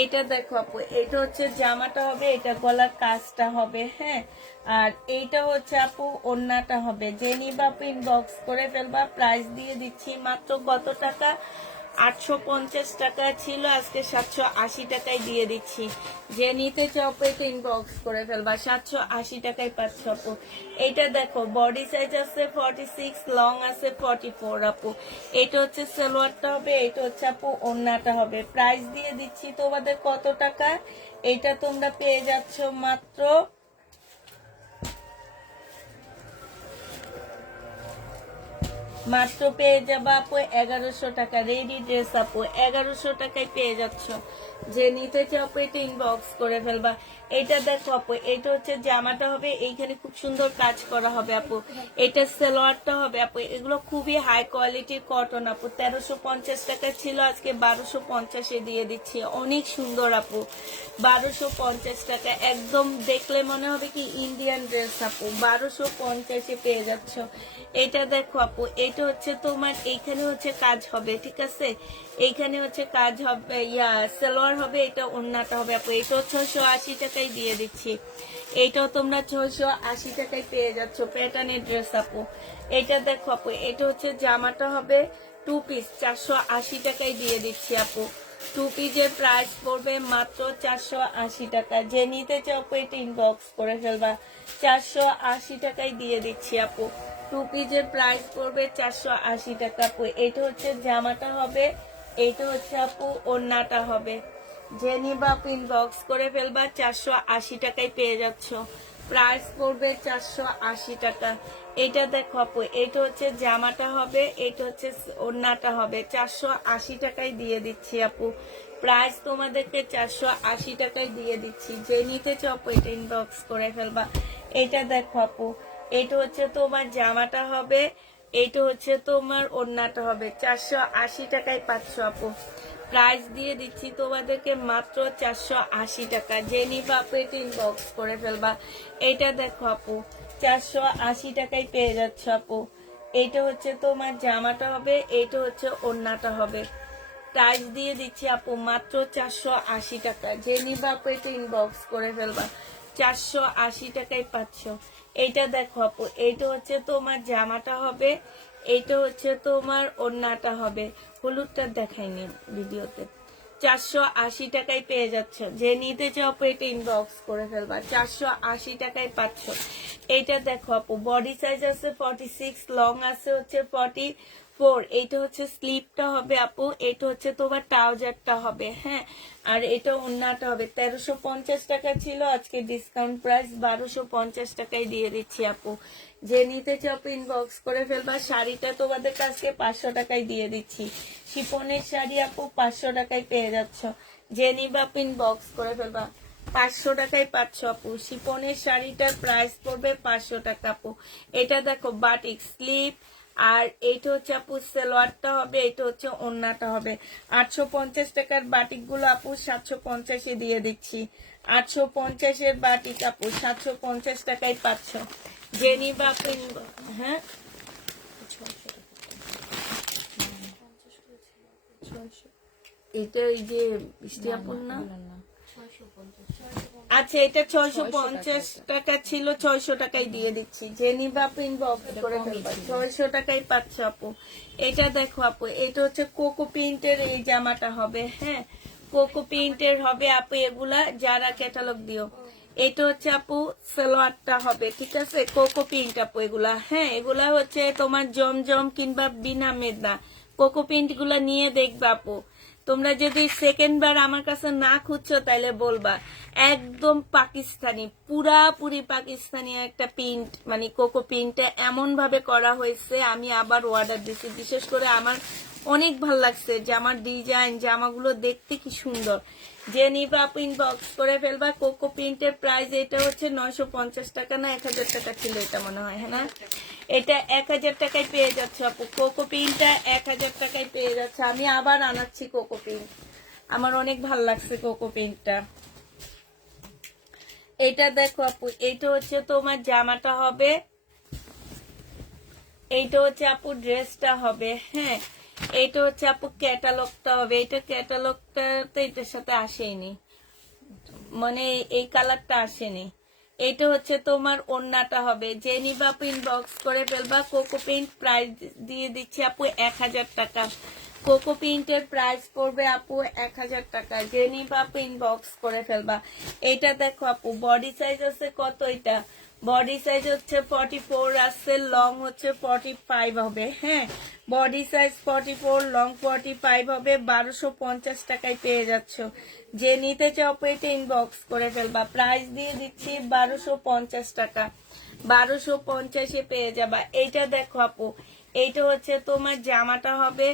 এইটা দেখো আপু, এটা হচ্ছে জামাটা হবে, এটা গলার কাজটা হবে। হ্যাঁ, আর এইটা হচ্ছে আপু ওড়নাটা হবে। যে নিবা পিন বক্স করে ফেলবা। প্রাইস দিয়ে দিচ্ছি মাত্র কত টাকা, 850 টাকা ছিল, আজকে 780 টাকায় দিয়ে দিচ্ছি। যে নিতে চাও পেতে ইনবক্স করে ফেলবা, 780 টাকায় পাচ্ছ আপু। এইটা দেখো বডি সাইজ আছে 46, লং আছে 44 আপু। এটা হচ্ছে সালোয়ারটা হবে, এটা হচ্ছে আপু ওড়নাটা হবে। প্রাইস দিয়ে দিচ্ছি তোমাদের কত টাকা, এটা তোমরা পেয়ে যাচ্ছ মাত্র পেয়ে যাবা আপু 1100 টাকা। রেডি ড্রেস আপু 1100 টাকায় পেয়ে যাচ্ছ। যে নিতে চাও আপু এটা ইনবক্স করে ফেলবা। এটা দেখো আপু, এটা হচ্ছে জামাটা হবে, এইখানে খুব সুন্দর কাজ করা হবে আপু। এটা সালোয়ারটা হবে আপু। এগুলো খুবই হাই কোয়ালিটির কটন আপু। 1350 টাকা ছিল, আজকে 1250 দিয়ে দিচ্ছি। অনেক সুন্দর আপু, 1250 টাকা। একদম দেখলে মনে হবে কি ইন্ডিয়ান ড্রেস আপু, 1250 পেয়ে যাচ্ছ। এটা দেখো আপু, এটা হচ্ছে তোমার এইখানে হচ্ছে কাজ হবে, ঠিক আছে, এইখানে হচ্ছে কাজ হবে, সালোয়ার হবে, এটা ওড়নাটা হবে আপু। এটাও 680 টাকায় দিয়ে দিচ্ছি। এইটাও তোমরা 680 টাকায় পেয়ে যাচ্ছ। প্যাটার্নের ড্রেস আপু। এটা দেখো আপু, এটা হচ্ছে জামাটা হবে 2 পিস, 480 টাকায় দিয়ে দিচ্ছি আপু। 2 পিসের প্রাইস পড়বে মাত্র 480 টাকা। যে নিতে চাও আপু এটা ইনবক্স করে ফেলবা, 480 টাকায় দিয়ে দিচ্ছি আপু। 2 পিসের প্রাইস পড়বে 480 টাকা আপু। এটা হচ্ছে জামাটা হবে, এইটা হচ্ছে আপু ওড়নাটা হবে। যে নিবা আপু ইনবক্স করে ফেলবা, 480 টাকায় পেয়ে যাচ্ছ। প্রাইস পড়বে 480 টাকা। এটা দেখো আপু, এটা হচ্ছে জামাটা হবে, এটা হচ্ছে ওড়নাটা হবে। 480 টাকায় দিয়ে দিচ্ছি আপু। প্রাইস তোমাদেরকে 480 টাকায় দিয়ে দিচ্ছি। যে নিতে চাও আপু এটা ইনবক্স করে ফেলবা। এটা দেখো আপু, এটা হচ্ছে তোমার জামাটা হবে, এইটা হচ্ছে তোমার ওড়নাটা হবে। 480 টাকায় পাচ্ছ আপু। প্রাইস দিয়ে দিচ্ছি তোমাদেরকে মাত্র 480 টাকা। যে নিবা আপু এটা ইনবক্স করে ফেলবা। এটা দেখো আপু, 480 টাকায় পেয়ে যাচ্ছ আপু। এইটা হচ্ছে তোমার জামাটা হবে, এইটা হচ্ছে ওড়নাটা হবে। প্রাইস দিয়ে দিচ্ছি আপু মাত্র 480 টাকা। যে নিবা আপু এটা ইনবক্স করে ফেলবা, 480 টাকায় পাচ্ছ। এইটা দেখো আপু, এইটা হচ্ছে তোমার জামাটা হবে, এইটা হচ্ছে তোমার ওড়নাটা হবে। হলুদটা দেখাইনি ভিডিওতে। 480 টাকায় পেয়ে যাচ্ছ। যে নিতে চাও আপু এটা ইনবক্স করে ফেলবা, 480 টাকায় পাচ্ছ। এইটা দেখো আপু, বডি সাইজ আছে 46, লং আছে হচ্ছে 44। এইটা হচ্ছে স্লিপটা হবে আপু, এটা হচ্ছে তোমার ট্রাউজারটা হবে। হ্যাঁ, আর এটা ওড়নাটা হবে। 1350 টাকা ছিল, আজকে ডিসকাউন্ট প্রাইস 1250 টাকায় দিয়ে দিচ্ছি আপু। যে নিতে চাও আপু ইনবক্স করে ফেলবা। শাড়িটা তোমাদের কাছে 500 টাকায় দিয়ে দিচ্ছি। শিপনের শাড়ি আপু 500 টাকায় পেয়ে যাচ্ছ। যে নিবা আপু ইনবক্স করে ফেলবা, 500 টাকায় পাচ্ছ আপু। শিপনের শাড়িটার প্রাইস পড়বে 500 টাকা আপু। এটা দেখো বাটিক স্লিপ, আর এইটা হচ্ছে আপু সালোয়ারটা হবে, এটা হচ্ছে ওড়নাটা হবে। 850 টাকার বাটিক গুলো আপু 750 দিয়ে দিচ্ছি। 850 এর বাটিক আপু 750 টাকায় পাচ্ছ। যে নিবা আপু হ্যাঁ, এটা এই যে বৃষ্টি আপুর না, আচ্ছা এটা 650 টাকা ছিল, 600 টাকায় দিয়ে দিচ্ছি। যে নিবা আপু ইনবক্স করে ফেলবা, 600 টাকায় পাচ্ছ আপু। এটা দেখো আপু, এটা হচ্ছে কোকো প্রিন্টের এই জামাটা হবে। হ্যাঁ, কোকো প্রিন্টের হবে আপু এগুলা, যারা ক্যাটালগ দিও। এটা হচ্ছে আপু সালোয়ারটা হবে, ঠিক আছে, কোকো প্রিন্ট আপু এগুলা। হ্যাঁ, এগুলা হচ্ছে তোমার জমজম কিংবা বিনা মেদনা কোকো প্রিন্ট গুলা নিয়ে দেখবা আপু। তোমরা যদি সেকেন্ড বার আমার কাছে না খুঁজছো তাইলে বলবা। একদম পাকিস্তানি, পুরাপুরি পাকিস্তানি একটা প্রিন্ট, মানে কোকো প্রিন্টটা এমন ভাবে করা হয়েছে। আমি আবার অর্ডার দিছি, বিশেষ করে আমার অনেক ভাল লাগছে জামার ডিজাইন, জামাগুলো দেখতে কি সুন্দর। যে নিবা আপু ইনবক্স করে ফেলবা। কোকো প্রিন্টের প্রাইস এটা হচ্ছে 950 টাকা না 1000 টাকা ছিল এটা মনে হয়, হ্যাঁ না? এটা 1000 টাকায় পেয়ে যাচ্ছে আপু। কোকো প্রিন্টটা 1000 টাকায় পেয়ে যাচ্ছে। আমি আবার আনাচ্ছি কোকো প্রিন্ট, আমার অনেক ভাল লাগছে কোকো প্রিন্টটা। এটা দেখো আপু, এইটা হচ্ছে তোমার জামাটা হবে, এইটা হচ্ছে আপু ড্রেসটা হবে। হ্যাঁ, এইটা হচ্ছে আপু ক্যাটালগটা হবে। এটা ক্যাটালগটা তো এটার সাথে আসেনি, মানে এই কালারটা আসেনি। এটা হচ্ছে তোমার ওড়নাটা হবে। যে নিবা আপু ইনবক্স করে ফেলবা। কোকো প্রিন্ট প্রাইস দিয়ে দিচ্ছি আপু 1000 টাকা। কোকো প্রিন্টের প্রাইস পড়বে আপু 1000 টাকা। যে নিবা আপু ইনবক্স করে ফেলবা। এটা দেখো আপু বডি সাইজ আছে কত, এটা বডি সাইজ হচ্ছে 44 আছে, লং হচ্ছে 45 হবে। হ্যাঁ, বডি সাইজ 44, লং 45 হবে। 1250 টাকায় পেয়ে যাচ্ছ। যে নিতে চাও পেটে ইনবক্স করে ফেলবা। প্রাইস দিয়ে দিচ্ছি 1250 টাকা। 1250-এ পেয়ে যাবা। এইটা দেখো আপু, এইটা হচ্ছে তোমার জামাটা হবে।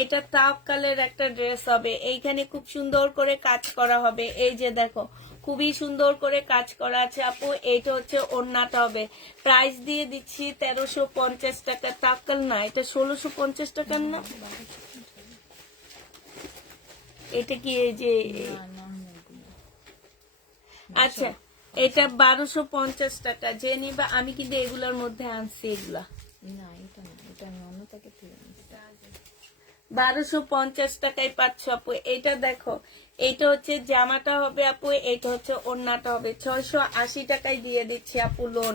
এটা তাওয়াক্কালের একটা ড্রেস হবে। এইখানে খুব সুন্দর করে কাজ করা হবে। এই যে দেখো, খুবই সুন্দর করে কাজ করা আছে আপু। এইটা হচ্ছে ওড়নাটা হবে। প্রাইস দিয়ে দিচ্ছি 1350 টাকা। তাওয়াক্কাল না, এটা 1650 টাকার না? এটা কি এই যে, আচ্ছা এটা 1250 টাকা। যে নিবা, আমি কিন্তু এগুলোর মধ্যে আনছি এগুলা। না এটা না, এটা আমি অন্য থেকে তুলে আনছি। 1250 টাকায় পাচ্ছ আপু। এটা দেখো, এটা হচ্ছে জামাটা হবে আপু, এটা হচ্ছে ওড়নাটা হবে। 680 টাকায় দিয়ে দিচ্ছি আপু লোন।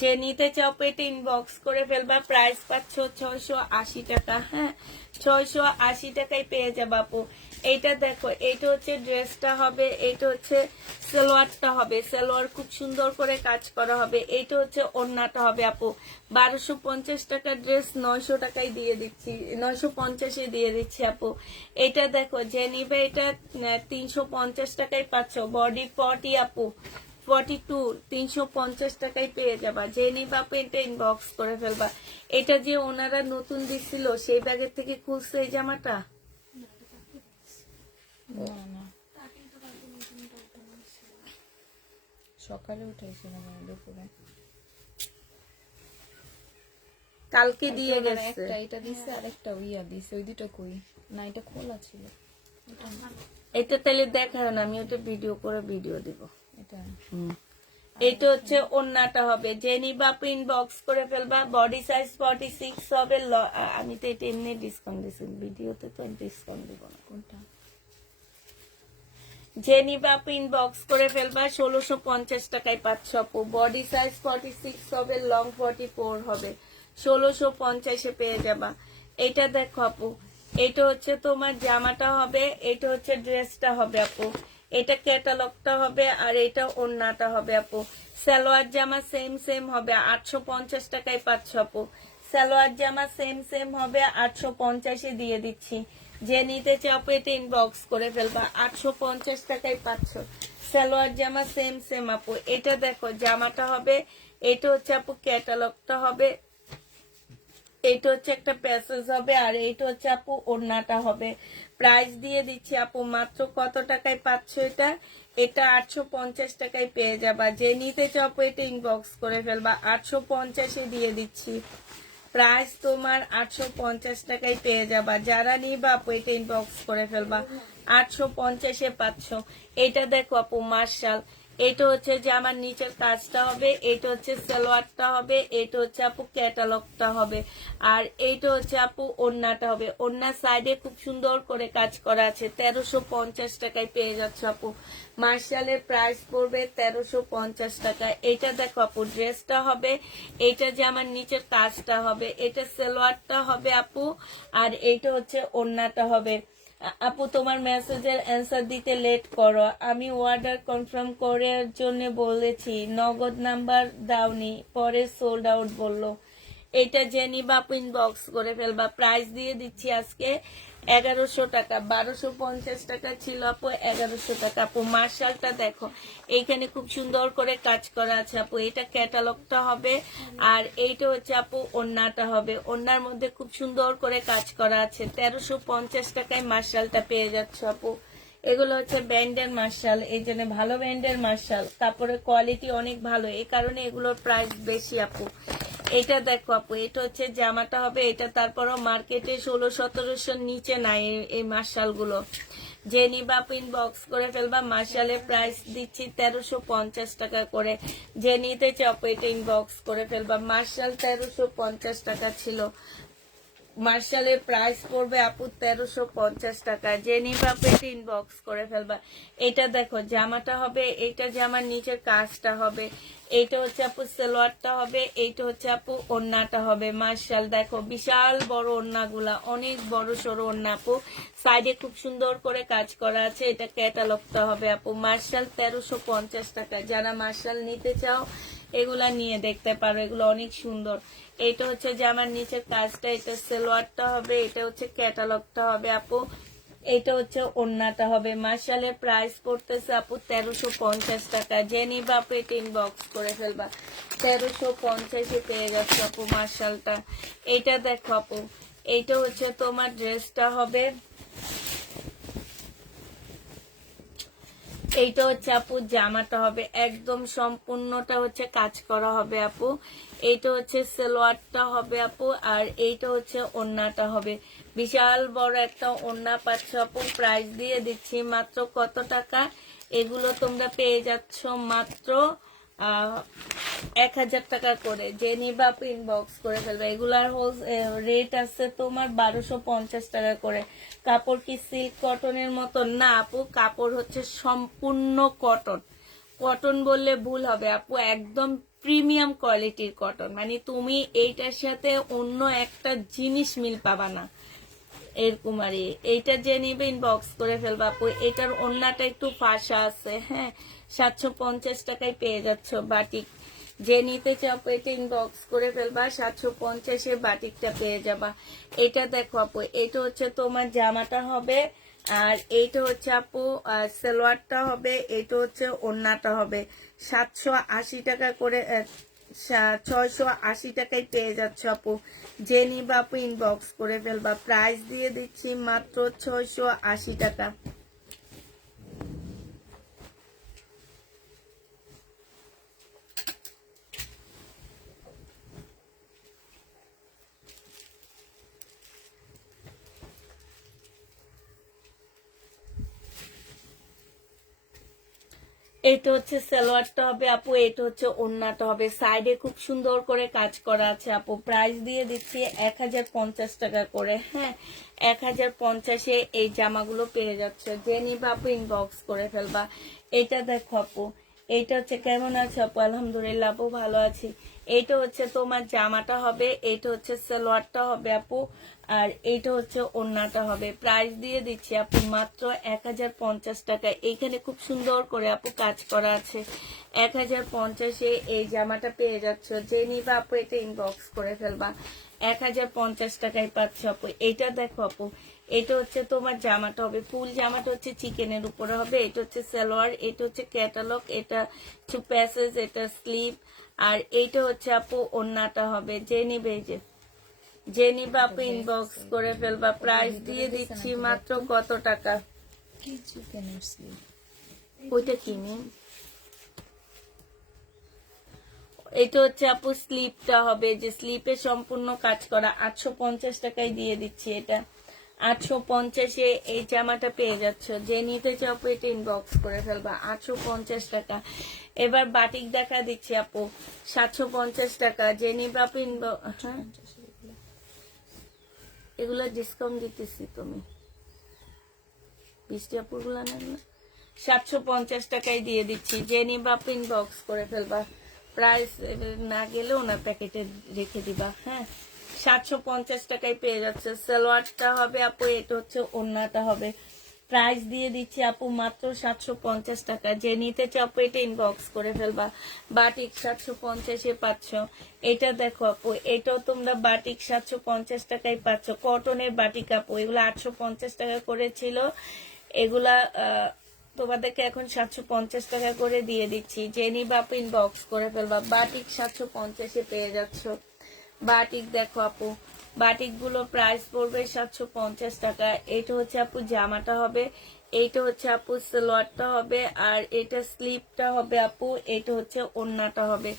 যে নিতে চাও পেটে ইনবক্স করে ফেলবা। প্রাইস পাচ্ছ 680 টাকা। হ্যাঁ, 680 টাকায় পেয়ে যাবে আপু। এইটা দেখো, এইটা হচ্ছে ড্রেসটা হবে, এইটা হচ্ছে সালোয়ারটা হবে। সালোয়ার খুব সুন্দর করে কাজ করা হবে। এইটা হচ্ছে ওড়নাটা হবে আপু। 1250 টাকার ড্রেস 900 টাকায় দিয়ে দিচ্ছি, 950-এ দিয়ে দিচ্ছি আপু। এটা দেখো, যে নিবে এটা 350 টাকায় পাচ্ছ। বডি 40 আপু, 42, 350 টাকায় পেয়ে যাবা। যে নিবা আপু এটা ইনবক্স করে ফেলবা। এটা যে ওনারা নতুন দিছিল সেই ব্যাগের থেকে খুলছে এই জামাটা। না না, সকালে উঠেছিলাম আমি দুপুরে। কালকে দিয়ে গেছে। একটা এটা দিছে আর একটা ইয়া দিছে, ওই দুটো কই? না এটা খোলা ছিল। এটা তাহলে দেখায় না, আমি ওটা ভিডিও করে ভিডিও দিব। এটা এটা হচ্ছে ওড়নাটা হবে। যে নিবা আপু ইনবক্স করে ফেলবা। বডি সাইজ 46 হবে। আমি তো এটা এমনি ডিসকাউন্ট দিচ্ছি, ভিডিওতে তো ডিসকাউন্ট দিব না। কোনটা? যে নিবা আপু ইনবক্স করে ফেলবা। 1650 টাকায় পাচ্ছ আপু। বডি সাইজ 46 হবে, লং 44 হবে। 1650-এ পেয়ে যাবা। এটা দেখো আপু, এটা হচ্ছে তোমার জামাটা হবে, এটা হচ্ছে ড্রেসটা হবে আপু। এটা ক্যাটালগটা হবে আর এটা ওড়নাটা হবে আপু। সালোয়ার জামা সেম সেম হবে, 850 টাকায় পাচ্ছ আপু। সালোয়ার জামা সেম সেম হবে, 850-এ দিয়ে দিচ্ছি। যে নিতে চাও পেটে ইনবক্স করে ফেলবা। 850 টাকায় পাচ্ছ। সালোয়ার জামা সেম সেম আপু। এটা দেখো, জামাটা হবে, এটা হচ্ছে আপু ক্যাটালগটা হবে, এইটা হচ্ছে একটা প্যাসেজ হবে আর এইটা হচ্ছে আপু ওড়নাটা হবে। প্রাইস দিয়ে দিচ্ছি আপু মাত্র কত টাকায় পাচ্ছ এটা? এটা 850 টাকায় পেয়ে যাবা। যে নিতে চাও আপু এটা ইনবক্স করে ফেলবা। 850-এ দিয়ে দিচ্ছি। প্রাইস তোমার 850 টাকায় পেয়ে যাবা। যারা নিবা আপু এটা ইনবক্স করে ফেলবা। 850-এ পাচ্ছ। এটা দেখো আপু মার্শাল। এটা হচ্ছে যে আমার নিচের কাজটা হবে, এটা হচ্ছে সালোয়ারটা হবে, এটা হচ্ছে আপু ক্যাটালগটা হবে আর এইটা হচ্ছে আপু ওড়নাটা হবে। ওড়নার সাইডে খুব সুন্দর করে কাজ করা আছে। 1350 টাকায় পেয়ে যাচ্ছে আপু। মার্শালের প্রাইস পড়বে 1350 টাকা। এটা দেখো আপু ড্রেসটা হবে, এটা যে আমার নিচের কাজটা হবে, এটা সালোয়ারটা হবে আপু আর এইটা হচ্ছে ওড়নাটা হবে। আপু তোমার মেসেজের অ্যান্সার দিতে লেট করো, আমি অর্ডার কনফার্ম করার জন্য বলেছি, নগদ নাম্বার দাওনি, পরে সোল্ড আউট বললো। এটা যে নিবা আপু ইনবক্স করে ফেলবা। প্রাইস দিয়ে দিচ্ছি আজকে 1100 টাকা, 1250 টাকা ছিল আপু, 1100 টাকা আপু। মার্শালটা দেখো, এইখানে খুব সুন্দর করে কাজ করা আছে আপু, এটা ক্যাটালগটা হবে। আর এইটা হচ্ছে আপু ওড়নাটা হবে, ওড়নার মধ্যে খুব সুন্দর করে কাজ করা আছে। 1350 টাকায় মার্শালটা পেয়ে যাচ্ছ আপু। এগুলো হচ্ছে ব্যান্ডের মার্শাল, এই জন্য ভালো ব্যান্ডের মার্শাল, তারপরে কোয়ালিটি অনেক ভালো, এই কারণে এগুলোর প্রাইস বেশি আপু। এটা দেখো আপু, এটা হচ্ছে জামাটা হবে, এটা তারপরও মার্কেটে 1600-1700 নিচে নাই এই মার্শাল গুলো। যে নিবা আপু ইনবক্স করে ফেলবা। মার্শালের প্রাইস দিচ্ছি 1350 টাকা করে, যে নিতে চাও এটা ইনবক্স করে ফেলবা। মার্শাল 1350 টাকা ছিল, মার্শালের প্রাইস পড়বে আপু 1350 টাকা, যে নিবা আপু এটা ইনবক্স করে ফেলবা। এটা দেখো জামাটা হবে, এইটা জামার নিচের কাজটা হবে, এইটা হচ্ছে আপু সালোয়ারটা হবে, এইটা হচ্ছে আপু ওড়নাটা হবে। মার্শাল দেখো বিশাল বড় ওড়নাগুলা, অনেক বড় সড়ো ওড়না আপু, সাইডে খুব সুন্দর করে কাজ করা আছে। এটা ক্যাটালগটা হবে আপু। মার্শাল 1350 টাকা, যারা মার্শাল নিতে চাও এগুলা নিয়ে দেখতে পারো, এগুলো অনেক সুন্দর। এটা হচ্ছে জামার নিচের কাজটা, এটা সালোয়ারটা হবে, এটা হচ্ছে ক্যাটালগটা হবে আপু, এটা হচ্ছে ওড়নাটা হবে। মার্শালের প্রাইস পড়তেছে আপু 1350 টাকা, যে নিবা আপু এটা ইনবক্স করে ফেলবা। 1350-এ পেয়ে যাচ্ছে আপু মার্শালটা। এইটা দেখো আপু, এইটা হচ্ছে তোমার ড্রেসটা হবে, এইটা হচ্ছে আপু জামাটা হবে, একদম সম্পূর্ণটা হচ্ছে কাজ করা হবে আপু। এইটা হচ্ছে সালোয়ারটা হবে আপু, আর এইটা হচ্ছে ওড়নাটা হবে। বিশাল বড় একটা ওড়না পাচ্ছ আপু, প্রাইস দিয়ে দিচ্ছি মাত্র কত টাকা? এগুলো তোমরা পেয়ে যাচ্ছ মাত্র 1000 টাকা করে, যে নিবা আপু ইনবক্স করে ফেলবে। এগুলার হোল রেট আছে তোমার 1250 টাকা করে। কাপড় কি সিল্ক কটনের মতো? না আপু, কাপড় হচ্ছে সম্পূর্ণ কটন। কটন বললে ভুল হবে আপু, একদম প্রিমিয়াম কোয়ালিটির কটন, মানে তুমি এইটার সাথে অন্য একটা জিনিস মিল পাবা না এরকম। আর এইটা যে নিবে ইনবক্স করে ফেলবা আপু। এটার ওড়নাটা একটু ফাঁসা আছে, হ্যাঁ, 750 টাকায় পেয়ে যাচ্ছ বাটিক, যে নিতে চাও এটা ইনবক্স করে ফেলবা। 750-এ বাটিকটা পেয়ে যাবা। এটা দেখো আপু, এটা হচ্ছে তোমার জামাটা হবে, আর এইটা হচ্ছে আপু সালোয়ারটা হবে, এটা হচ্ছে ওড়নাটা হবে। 780 টাকা করে, 680 টাকায় পেয়ে যাচ্ছ আপু, যে নিবা আপু ইনবক্স করে ফেলবা। প্রাইস দিয়ে দিচ্ছি মাত্র 680 টাকা। এটা হচ্ছে সালোয়ারটা হবে আপু, এটা হচ্ছে ওড়নাটা হবে, সাইডে খুব সুন্দর করে কাজ করা আছে আপু। প্রাইস দিয়ে দিচ্ছি 1050 টাকা করে, হ্যাঁ, 1050-এ এই জামাগুলো পেয়ে যাচ্ছে, যে নিবা আপু ইনবক্স করে ফেলবা। এটা দেখো আপু, এইটা হচ্ছে, কেমন আছে আপু? আলহামদুলিল্লাহ আপু, ভালো আছি। এইটা হচ্ছে তোমার জামাটা হবে, এইটা হচ্ছে সালোয়ারটা হবে আপু, আর এইটা হচ্ছে ওড়নাটা হবে। প্রাইস দিয়ে দিচ্ছি আপু মাত্র 1050 টাকা। এইখানে খুব সুন্দর করে আপু কাজ করা আছে। 1050-এ এই জামাটা পেয়ে যাচ্ছ, যে নিবা আপু এটা ইনবক্স করে ফেলবা। 1050 টাকায় পাচ্ছ আপু। এইটা দেখো আপু, এটা হচ্ছে তোমার জামাটা হবে, ফুল জামাটা হচ্ছে চিকেনের উপরে হবে। এটা হচ্ছে সালোয়ার, এটা হচ্ছে ক্যাটালগ, এটা হচ্ছে প্যাসেজ, এটা স্লিভ, আর এইটা হচ্ছে আপু ওড়নাটা হবে। যে নিবে, এই যে নিবা আপু ইনবক্স করে ফেলবা। প্রাইস দিয়ে দিচ্ছি মাত্র কত টাকা? ওইটা কিনে, এটা হচ্ছে আপু স্লিপটা হবে, যে স্লিপে সম্পূর্ণ কাজ করা। 850 টাকায় দিয়ে দিচ্ছি এটা। 850-এ এই জামাটা পেয়ে যাচ্ছ, যে নিতে চাও আপু এটা ইনবক্স করে ফেলবা। 850 টাকা। এবার বাটিক দেখা দিচ্ছি আপু, 750 টাকা, যে নিবা আপু ইনবক্স। হ্যাঁ, এগুলো ডিসকাউন্ট দিতেছি, তুমি 20 টাকা পুরগুলা নেন না। 750 টাকায় দিয়ে দিচ্ছি, যে নিবা আপু ইনবক্স করে ফেলবা। প্রাইস না গেলে ওনার প্যাকেটে রেখে দিবা, হ্যাঁ। 750 টাকায় পেয়ে যাচ্ছে। সালোয়ারটা হবে আপু, এটা হচ্ছে ওড়নাটা হবে। প্রাইস দিয়ে দিচ্ছি আপু মাত্র 750 টাকা। যে নিতে চাও আপু এটা ইনবক্স করে ফেলবা। বাটিক 750-এ পাচ্ছ। এটা দেখো আপু, এটাও তোমরা বাটিক 750 টাকায় পাচ্ছ। কটনের বাটিক আপু, এগুলো 850 টাকা করেছিল, এগুলা তোমাদেরকে এখন 750 টাকা করে দিয়ে দিচ্ছি। যে নিবা আপু ইনবক্স করে ফেলবা। বাটিক 750-এ পেয়ে যাচ্ছ। বাটিক দেখো আপু, বাটিক গুলো প্রাইস পড়বে 750 টাকা। এটা হচ্ছে আপু জামাটা হবে, এইটা হচ্ছে আপু সালোয়ারটা হবে, আর এটা স্লিপটা হবে আপু, এটা হচ্ছে ওড়নাটা হবে।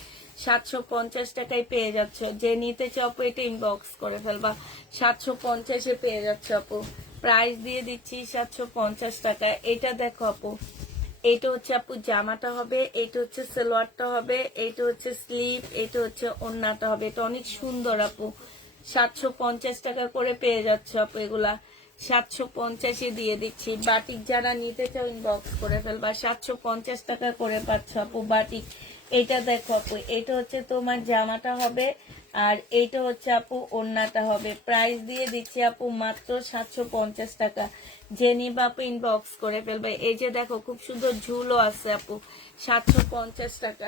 750 টাকায় পেয়ে যাচ্ছ। যে নিতে চাও আপু এটা ইনবক্স করে ফেলবা। 750-এ পেয়ে যাচ্ছ আপু। প্রাইস দিয়ে দিচ্ছি 750 টাকা। এটা দেখো আপু, এটা হচ্ছে আপু জামাটা হবে, এটা হচ্ছে সালোয়ারটা হবে, এটা হচ্ছে স্লিভ, এটা হচ্ছে ওড়নাটা হবে। এটা অনেক সুন্দর আপু। 750 টাকা করে পেয়ে যাচ্ছে আপু। এগুলা 750-এ দিয়ে দিচ্ছি। বাটিক যারা নিতে চাও ইনবক্স করে ফেলবা। 750 টাকা করে পাচ্ছ আপু বাটিক। এটা দেখো আপু, এটা হচ্ছে তোমার জামাটা হবে, আর এইটা হচ্ছে আপু ওড়নাটা হবে। প্রাইস দিয়ে দিচ্ছি আপু মাত্র 750 টাকা। যে নিবা আপু ইনবক্স করে ফেলবে। এই যে দেখো খুব সুন্দর ঝুলও আছে আপু, 750 টাকা।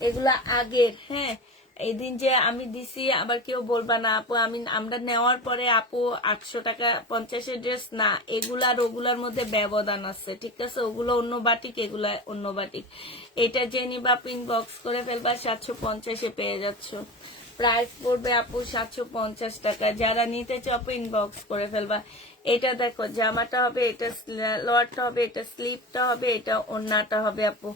এগুলা আগের, হ্যাঁ, এই দিন যে আমি দিছি আবার কেউ বলবা না আপু আমরা নেওয়ার পরে আপু 800 টাকা 50-এর ড্রেস না, এগুলা আর ওগুলার মধ্যে ব্যবধান আছে, ঠিক আছে? ওগুলো অন্য বাটিক, এগুলা অন্য বাটিক। এটা যে নিবা আপু ইনবক্স করে ফেলবা। 750-এ পেয়ে যাচ্ছ। প্রাইস পড়বে আপু 750 টাকা। যারা নিতে চাও আপু ইনবক্স করে ফেলবা। এটা দেখো জামাটা হবে, এটা সালোয়ারটা হবে, এটা স্লিপটা হবে, এটা ওড়নাটা হবে আপু।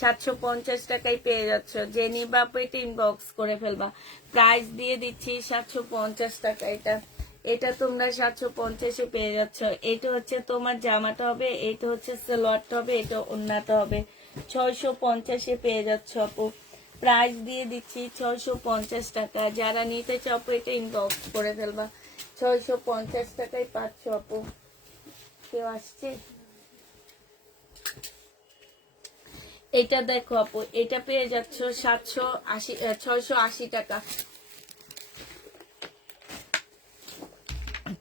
750 টাকায় পেয়ে যাচ্ছ। যে নিবা আপু এটা ইনবক্স করে ফেলবা। প্রাইস দিয়ে দিচ্ছি 750 টাকা। এটা তোমরা 750-এ পেয়ে যাচ্ছ। এটা হচ্ছে তোমার জামাটা হবে, এটা হচ্ছে সালোয়ারটা হবে, এটা ওড়নাটা হবে। 650-এ পেয়ে যাচ্ছ আপু। প্রাইস দিয়ে দিচ্ছি 650 টাকা। যারা নিতে চাও আপু এটা ইনবক্স করে ফেলবা। 650 টাকায় পাচ্ছ আপু। কেউ আসছে? এটা দেখো আপু, এটা পেয়ে যাচ্ছ 680 টাকা।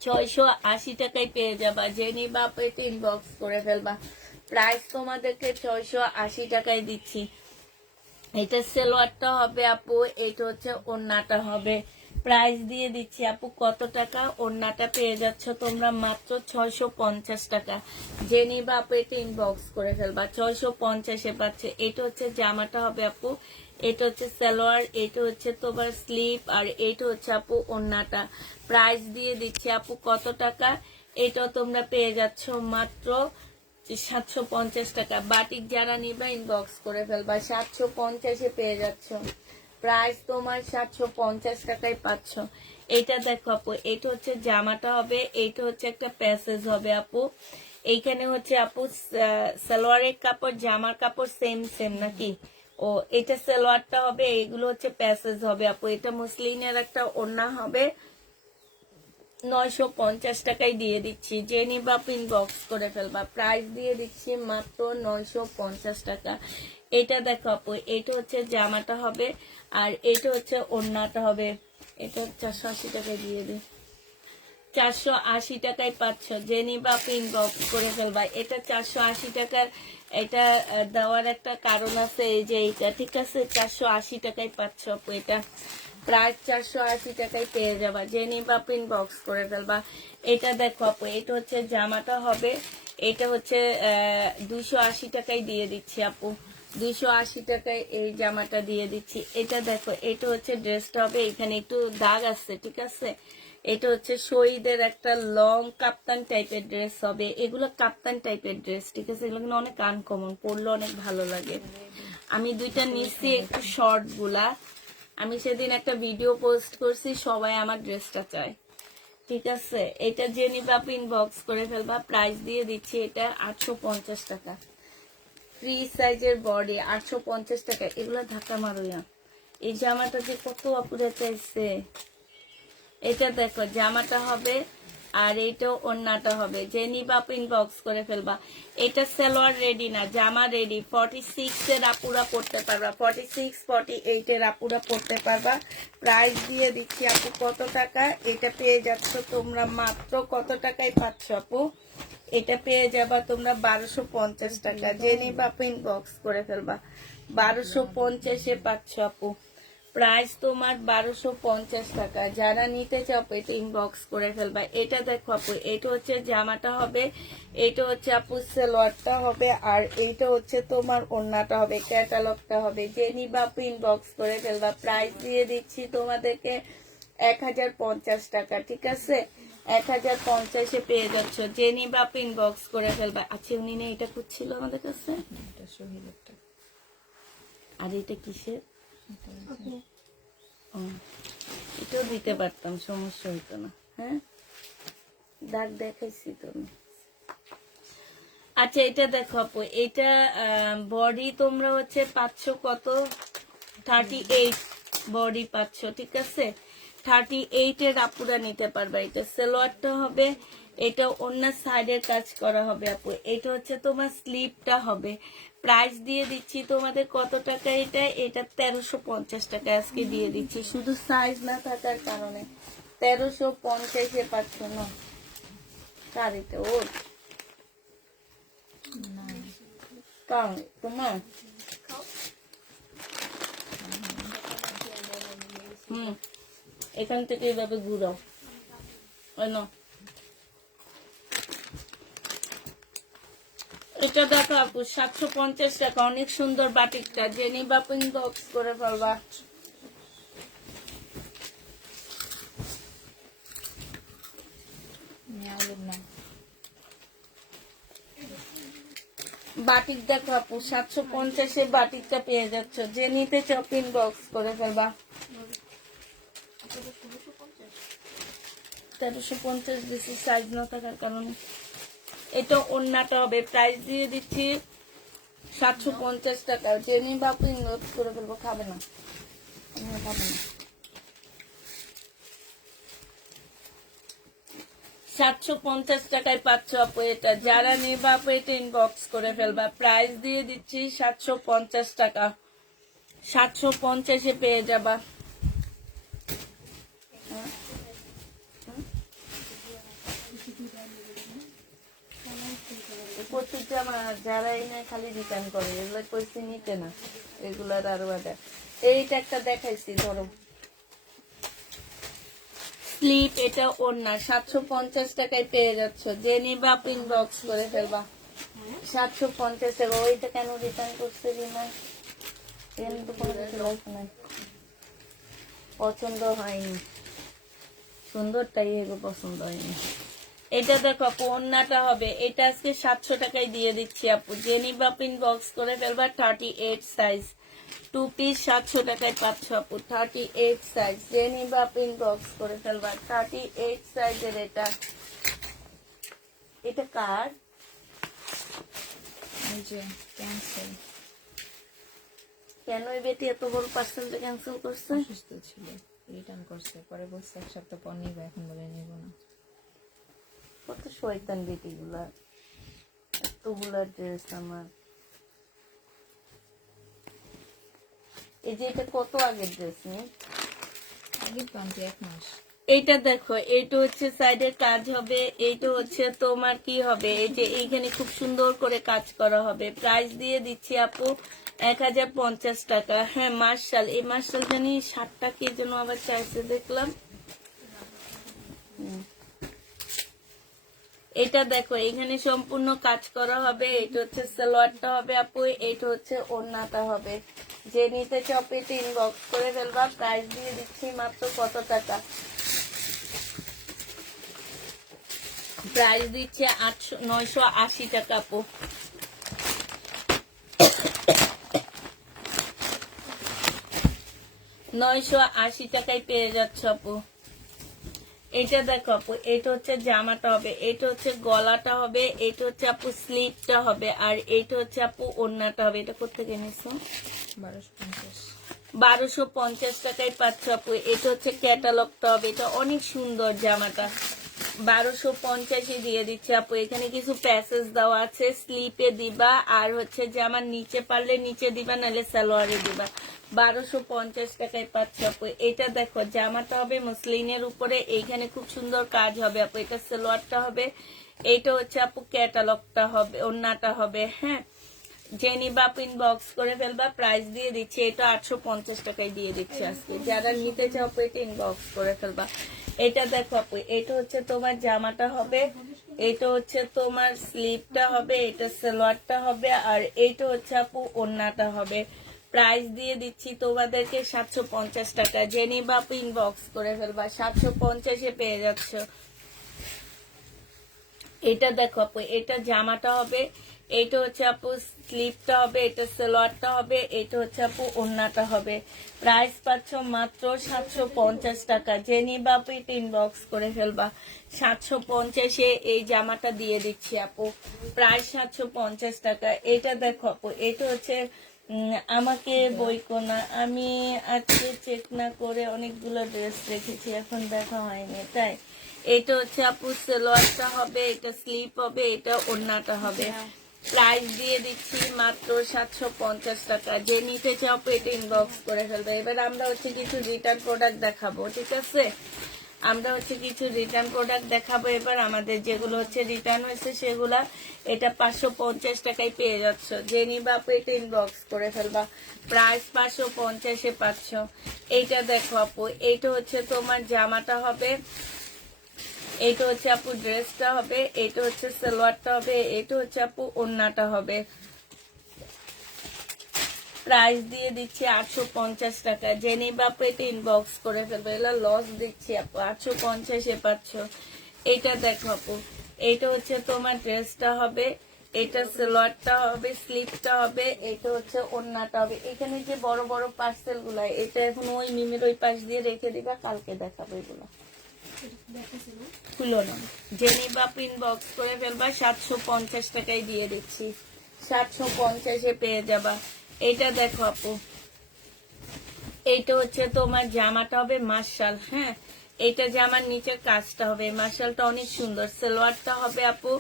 680 টাকায় পেয়ে যাবা। যে নিবা আপু এটা ইনবক্স করে ফেলবা। প্রাইস তোমাদেরকে 680 টাকায় দিচ্ছি। এটা সালোয়ারটা হবে আপু, এটা হচ্ছে ওড়নাটা হবে। প্রাইস দিয়ে দিচ্ছি আপু কত টাকা? ওড়নাটা পেয়ে যাচ্ছ তোমরা মাত্র 650 টাকা। যে নিবা আপু এটা ইনবক্স করে ফেলবা। 650-এ পাচ্ছে। এটা হচ্ছে জামাটা হবে আপু, এটা হচ্ছে সালোয়ার, এটা হচ্ছে তোমার স্লিপ, আর এটা হচ্ছে আপু ওড়নাটা। প্রাইস দিয়ে দিচ্ছি আপু কত টাকা? এটাও তোমরা পেয়ে যাচ্ছ মাত্র 750 টাকা। বাটিক যারা নিবা ইনবক্স করে ফেলবা। 750-এ পেয়ে যাচ্ছ। প্রাইস তোমার 750 টাকায় পাচ্ছ। এটা দেখো আপু, এটা হচ্ছে জামাটা হবে, এইটা হচ্ছে একটা প্যাসেজ হবে আপু। এইখানে হচ্ছে আপু সালোয়ারের কাপড় জামার কাপড় সেম সেম নাকি? ও, এটা সালোয়ারটা হবে, এগুলো হচ্ছে প্যাসেজ হবে আপু। এটা মুসলিনের একটা ওড়না হবে। 950 টাকায় দিয়ে দিচ্ছি। যে নিবা ইনবক্স করে ফেলবা। প্রাইস দিয়ে দিচ্ছি মাত্র 950 টাকা। এটা দেখো আপু, এটা হচ্ছে জামাটা হবে, আর এটা হচ্ছে ওড়নাটা হবে। এটা 480 টাকায় দিয়ে দিই। 480 টাকায় পাচ্ছ। যে নিবা ইনবক্স করে ফেলবা। এটা 480 টাকার, এটা দেওয়ার একটা কারণ আছে, এই যে এইটা, ঠিক আছে? 480 টাকায় পাচ্ছ আপু। এটা প্রাইস 480 টাকায় পেয়ে যাবা। যে নিবা ইনবক্স করে ফেলবা। এটা দেখো আপু, এটা হচ্ছে জামাটা হবে, এটা হচ্ছে 280 টাকায় দিয়ে দিচ্ছি আপু। 280 টাকায় এই জামাটা দিয়ে দিচ্ছি। এটা দেখো, এটা হচ্ছে ড্রেসটা হবে, এখানে একটু দাগ আছে, ঠিক আছে? এটা হচ্ছে শহীদের একটা লং কাপ্তান টাইপের ড্রেস হবে। এগুলো কাপ্তান টাইপের ড্রেস, ঠিক আছে? এগুলো কিন্তু অনেক আনকমন, পরলে অনেক ভালো লাগে। আমি দুইটা নিচ্ছি একটু শর্ট গুলা। আমি সেদিন একটা ভিডিও পোস্ট করছি, সবাই আমার ড্রেসটা চায়, ঠিক আছে? এটা যে নিবা ইনবক্স করে ফেলবা। প্রাইস দিয়ে দিচ্ছি এটা 850 টাকা। ফ্রি সাইজের বডি 850 টাকা। এগুলো ধাক্কা মারোয়া। এই জামাটা যে কত আপুরে চাইছে। এটা দেখো জামাটা হবে, আর এইটাও ওড়নাটা হবে। যে নিবা ইনবক্স করে ফেলবা। এটা সালোয়ার রেডি না, জামা রেডি। 46-এর আপুরা পড়তে পারবা, 46 48-এর আপুরা পড়তে পারবা। প্রাইস দিয়ে দিচ্ছি আপু কত টাকা? এটা পেয়ে যাচ্ছ তোমরা মাত্র কত টাকায় পাচ্ছ আপু? এটা পেয়ে যাবা তোমরা 1250 টাকা। যে নিবা আপু ইনবক্স করে ফেলবা। 1250-এ পাচ্ছ আপু। প্রাইস তোমার 1250 টাকা। যারা নিতে চাও আপু এটা ইনবক্স করে ফেলবা। এটা দেখো আপু, এটা হচ্ছে জামাটা হবে, এটা হচ্ছে আপু সালোয়ারটা হবে, আর এইটা হচ্ছে তোমার ওড়নাটা হবে, ক্যাটালগটা হবে। যে নিবা আপু ইনবক্স করে ফেলবা। প্রাইস দিয়ে দিচ্ছি তোমাদেরকে 1050 টাকা, ঠিক আছে? 1050-এ পেয়ে যাচ্ছ। যে নিবা আপু ইনবক্স করে ফেলবা। আচ্ছা, উনি না এটা খুঁজছিল আমাদের কাছে। এটা শহীদেরটা। আর এটা কিসের? ও, এটাও দিতে পারতাম, সমস্যা হইতো না। হ্যাঁ, দাগ দেখাইছি তো আমি। আচ্ছা, এটা দেখো আপু, এটা বডি তোমরা হচ্ছে পাচ্ছ কত? 38 বডি পাচ্ছ, ঠিক আছে? 38-এর আপুরা নিতে পারবে। এটা সালোয়ারটা হবে, এটা অন্য সাইডের কাজ করা হবে আপু। এটা হচ্ছে তোমার স্লিপটা হবে। প্রাইস দিয়ে দিচ্ছি তোমাদের কত টাকা? এটা 1350 টাকা আজকে দিয়ে দিচ্ছি, শুধু সাইজ না থাকার কারণে। 1350-এ পাচ্ছ না। কার এটা? ওর কার? তোমার? এখান থেকে এইভাবে ঘুরাও। এটা দেখো আপু, 750 টাকা। অনেক সুন্দর বাটিকটা। যে নিবা আপু ইনবক্স করে ফেলবা। বাটিক দেখো আপু, 750-এ বাটিকটা পেয়ে যাচ্ছ। যে নিতে চাও ইনবক্স করে ফেলবা। 1350 বেশি সাইজ না থাকার কারণে। এটা ওড়নাটা হবে। প্রাইস দিয়ে দিচ্ছি 750 টাকা। যে নিবা আপু ইনবক্স করে ফেলবো। খাবে না, খাবে না। 750 টাকায় পাচ্ছ আপু এটা। যারা নিবা আপু এটা ইনবক্স করে ফেলবা। প্রাইস দিয়ে দিচ্ছি 750 টাকা। 750-এ পেয়ে যাবা। প্রচুর জামা যারা এনে খালি রিটার্ন করে, এগুলো কইছি নিতে না, এগুলার আরো আগে। এইটা একটা দেখাইছি, ধরো স্লিপ, এটা ওড়না। 750 টাকায় পেয়ে যাচ্ছ। যে নিবা আপনি ইনবক্স করে ফেলবা। 750 টাকা। ওইটা কেন রিটার্ন করছে রিমা? পছন্দ হয়নি, সুন্দরটাই এগো পছন্দ হয়নি। এটা দেখো আপু, ওড়নাটা হবে। এটা আজকে 700 টাকায় দিয়ে দিচ্ছি আপু। যে নিবা আপনি ইনবক্স করে ফেলবা। 38 সাইজ 2 পিস 700 টাকায় পাচ্ছ আপু। 38 সাইজ। যে নিবা আপনি ইনবক্স করে ফেলবা। 38 সাইজের এটা। এটা কার? এই যে ক্যান্সেল। কেন এই বেটি এত বড় পার্সেলটা ক্যান্সেল করছে? অসুস্থ ছিল, রিটার্ন করছে। পরে বলছে এক সপ্তাহ পর নিবো, এখন বলে নিব না। কত শয়তান বেটি গুলা, এতগুলা ড্রেস আমার। এই যে এটা কত আগের ড্রেস নেই? আগে তো আমি 1 মাস। এইটা দেখো, এইটা হচ্ছে সাইডের কাজ হবে, এইটা হচ্ছে তোমার কি হবে, এই যে এইখানে খুব সুন্দর করে কাজ করা হবে। প্রাইস দিয়ে দিচ্ছি আপু 1050 টাকা। হ্যাঁ, মার্শাল, এই মার্শাল জানি 60 টাকা যেন আবার চাইছে দেখলাম। এটা দেখো, এখানে সম্পূর্ণ কাজ করা হবে। এটা হচ্ছে সালোয়ারটা হবে আপু, এটা হচ্ছে ওড়নাটা হবে। যে নিতে চাও পেতে ইনবক্স করে ফেলবা। প্রাইস দিয়ে দিচ্ছি মাত্র কত টাকা? প্রাইস দিচ্ছে 980 টাকা আপু। $980 টাকায় পেয়ে যাচ্ছ আপু। এটা দেখো আপু, এটা হচ্ছে জামাটা হবে, এটা হচ্ছে গলাটা হবে, এটা হচ্ছে আপু স্লিপটা হবে, আর এটা হচ্ছে আপু ওড়নাটা হবে। এটা কোথেকে নিছো? 1250 টাকায় পাচ্ছ আপু। এটা হচ্ছে ক্যাটালগটা হবে। এটা অনেক সুন্দর জামাটা। 1250 দিয়ে দিচ্ছে আপু। এখানে কিছু প্যাসেজ দেওয়া আছে, স্লিপে দিবা আর হচ্ছে যে আমার নিচে পারলে নিচে দিবা, নাহলে সালোয়ারে দিবা। 1250 টাকায় পাচ্ছে আপু। এটা দেখো জামাটা হবে মসলিনের উপরে, এইখানে খুব সুন্দর কাজ হবে আপু। এটা সালোয়ারটা হবে, এইটা হচ্ছে আপু ক্যাটালগটা হবে, ওন্নাটা হবে। হ্যাঁ, জেনি বাপ ইনবক্স করে ফেলবা, প্রাইস দিয়ে দিচ্ছি এটা 850 টাকায় দিয়ে দিচ্ছি আজকে। যারা নিতে চাও আপু এটা ইনবক্স করে ফেলবা। এটা দেখো আপু, এটা হচ্ছে তোমার জামাটা হবে, এটা হচ্ছে তোমার স্লিভটা হবে, এটা সালোয়ারটা হবে, আর এইটা হচ্ছে আপু ওন্নাটা হবে। প্রাইস দিয়ে দিচ্ছি তোমাদেরকে 750 টাকা। জেনি বাপ ইনবক্স করে ফেলবা, 750-এ পেয়ে যাচ্ছ। এটা দেখো আপু, এটা জামাটা হবে, এটা হচ্ছে আপু স্লিভটা হবে, এটা সালোয়ারটা হবে, এটা হচ্ছে আপু ওন্নাটা হবে। প্রাইস পাচ্ছ মাত্র 750 টাকা। জেনি বাপু এটা ইনবক্স করে ফেলবা, 750-এ এই জামাটা দিয়ে দিচ্ছি আপু। প্রাইস 750 টাকা। এটা দেখো আপু, এটা হচ্ছে আমাকে বইকো না, আমি আজকে চেক না করে অনেকগুলো ড্রেস রেখেছি, এখন দেখা হয়নি তাই। এটা হচ্ছে আপু সালোয়ারটা হবে, এটা স্লিপ হবে, এটা ওড়নাটা হবে। প্রাইস দিয়ে দিচ্ছি মাত্র 750 টাকা। যে নিতে চাও এটা ইনবক্স করে ফেলবে। এবার আমরা হচ্ছে কিছু রিটার্ন প্রোডাক্ট দেখাবো, ঠিক আছে? আমরা হচ্ছে কিছু রিটার্ন প্রোডাক্ট দেখাবো এবার। আমাদের যেগুলো হচ্ছে রিটার্ন হয়েছে সেগুলা, এটা 550 টাকায় পেয়ে যাচ্ছ। যে নিবা আপু এটা ইনবক্স করে ফেলবা, প্রাইস 550-এ পাচ্ছ। এইটা দেখো আপু, এইটা হচ্ছে তোমার জামাটা হবে, এইটা হচ্ছে আপু ড্রেসটা হবে, এইটা হচ্ছে সালোয়ারটা হবে, এইটা হচ্ছে আপু ওড়নাটা হবে। প্রাইস দিয়ে দিচ্ছি 850 টাকা। জেনি বাপু এটা ইনবক্স করে ফেলবে, এগুলো লস দিচ্ছি আপু। 850-এ পাচ্ছ। এইটা দেখো আপু, এইটা হচ্ছে তোমার ড্রেসটা হবে, এটা সালোয়ারটা হবে, স্লিভটা হবে, এটা হচ্ছে ওড়নাটা হবে। এখানে যে বড় বড় পার্সেল গুলা, এটা এখন ওই মিমের ওই পাশ দিয়ে রেখে দিবা, কালকে দেখাবো এগুলো। খুলো না। জেনি বাপ ইনবক্স করে ফেলবা, 750 টাকায় দিয়ে দিচ্ছি। 750-এ পেয়ে যাবা। এটা দেখো আপু, এইটা হচ্ছে তোমার জামাটা হবে মার্শাল। হ্যাঁ, এটা জামার নিচের কাজটা হবে, মার্শালটা অনেক সুন্দর। সালোয়ারটা হবে আপু,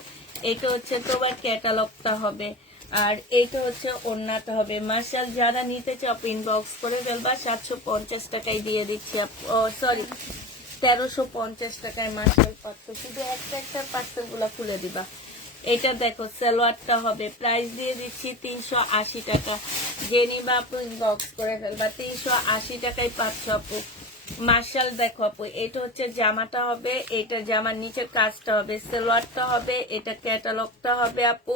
এটা হচ্ছে তোমার ক্যাটালগটা হবে, আর এইটা হচ্ছে ওড়নাটা হবে। মার্শাল যারা নিতে চাও ইনবক্স করে ফেলবা, 750 টাকায় দিয়ে দিচ্ছি আপু। সরি, 1350 টাকায় মার্শাল পাচ্ছ। শুধু একটা একটা পার্সেল গুলা খুলে দিবা। এটা দেখো সালোয়ারটা হবে, প্রাইস দিয়ে দিচ্ছি 380 টাকা। জেনিবা আপু ইনবক্স করে ফেলবা, 380 টাকায় পাচ্ছ আপু। মার্শাল দেখো আপু, এটা হচ্ছে জামাটা হবে, এটা জামার নিচের কাজটা হবে, সালোয়ারটা হবে, এটা ক্যাটালগটা হবে আপু,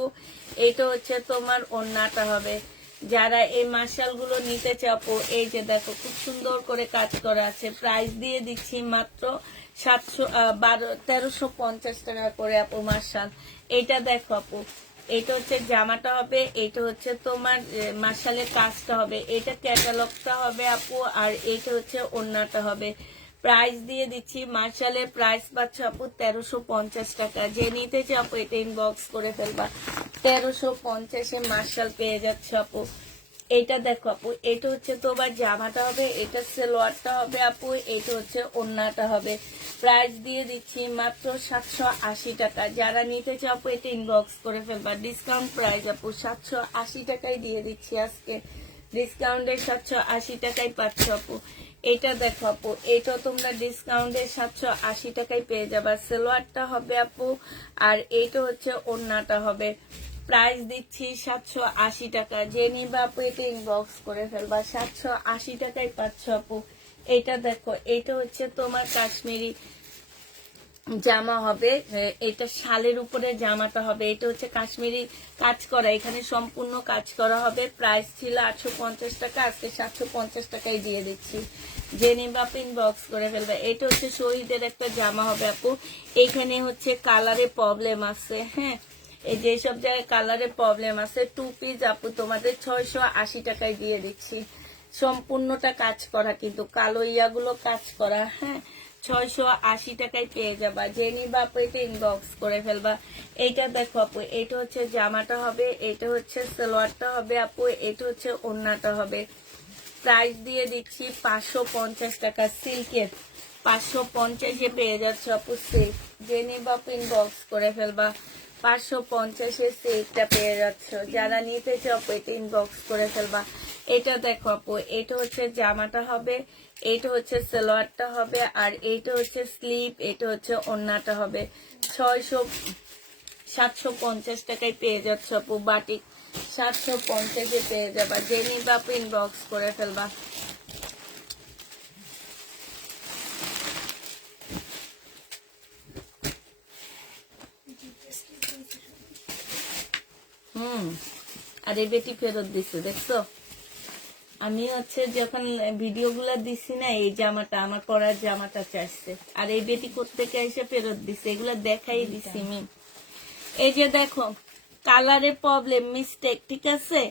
এটা হচ্ছে তোমার ওড়নাটা হবে। যারা এই মার্শাল গুলো নিতে চাপো, এই যে দেখো খুব সুন্দর করে কাজ করা আছে। প্রাইস দিয়ে দিচ্ছি মাত্র 1350 টাকা করে আপু মার্শাল। এটা দেখো আপু, এটা হচ্ছে জামাটা হবে, এটা হচ্ছে তোমার মার্শালের কাজটা হবে, এটা ক্যাটালগটা হবে আপু, আর এটা হচ্ছে ওড়নাটা হবে। প্রাইস দিয়ে দিচ্ছি মার্শালের প্রাইস পাচ্ছ আপু 1350 টাকা। যে নিতে চাও আপু এটা ইনবক্স করে ফেলবা, 1350-এ মার্শাল পেয়ে যাচ্ছে আপু। এটা দেখো আপু, এটা হচ্ছে তোমার জামাটা হবে, এটা সালোয়ারটা হবে আপু, এটা হচ্ছে ওড়নাটা হবে। প্রাইস দিয়ে দিচ্ছি মাত্র 780 টাকা। যারা নিতে চাও আপু এটা ইনবক্স করে ফেলবা। ডিসকাউন্ট প্রাইস আপু 780 টাকায় দিয়ে দিচ্ছি আজকে। ডিসকাউন্টের 780 টাকায় পাচ্ছ আপু। এটা দেখো আপু, এটা তোমরা ডিসকাউন্টের 780 টাকায় পেয়ে যাবা। সালোয়ারটা হবে আপু, আর এইটা হচ্ছে ওড়নাটা হবে। প্রাইস দিচ্ছি 780 টাকা। যে নিবা আপু এটা ইনবক্স করে ফেলবা, 780 টাকায় পাচ্ছ আপু। এটা দেখো, এটা হচ্ছে তোমার কাশ্মীরি জামা হবে, এটা শালের উপরে জামাটা হবে, এটা হচ্ছে কাশ্মীরি কাজ করা, এখানে সম্পূর্ণ কাজ করা হবে। প্রাইস ছিল 850 টাকা, আজকে 750 টাকায় দিয়ে দিচ্ছি। যে নিবা আপু ইনবক্স করে ফেলবে। এটা হচ্ছে শহীদের একটা জামা হবে আপু, এখানে হচ্ছে কালারে প্রবলেম আছে। হ্যাঁ, এই যে সব জায়গায় কালারে প্রবলেম আছে। 2 পিস আপু তোমাদের 680 টাকায় দিয়ে দিচ্ছি। সম্পূর্ণটা কাজ করা, কিন্তু কালো ইয়াগুলো কাজ করা। হ্যাঁ, 680 টাকায় পেয়ে যাবা। যে নিবা আপু এটা ইনবক্স করে ফেলবা। এইটা দেখো আপু, এটা হচ্ছে জামাটা হবে, এটা হচ্ছে সালোয়ারটা হবে আপু, এটা হচ্ছে ওড়নাটা হবে। প্রাইস দিয়ে দিচ্ছি 550 টাকা। সিল্কের 550-এ পেয়ে যাচ্ছে আপু সেট। যে নিবা ইনবক্স করে ফেলবা। 550-এ সেটটা পেয়ে যাচ্ছ। যারা নিতে চাও এটা ইনবক্স করে ফেলবা। এটা দেখো আপু, এটা হচ্ছে জামাটা হবে, এটা হচ্ছে সালোয়ারটা হবে, আর এটা হচ্ছে স্লিভ, এটা হচ্ছে ওড়নাটা হবে। 750 টাকায় পেয়ে যাচ্ছ আপু। বাটিক 750-এ পেয়ে যাবা। যে নিবা আপু ইনবক্স করে ফেলবা। আর এই বেটি ফেরত দিছে, দেখছো? আমি হচ্ছে যখন ভিডিও গুলা দিছি না, এই জামাটা আমার পরার জামাটা চাইছে, আর এই বেটি কোত্থেকে এসে ফেরত দিছে, এগুলা দেখাই দিছি আমি। এই যে দেখো, কালারে প্রবলেম, মিস্টেক, ঠিক আছে?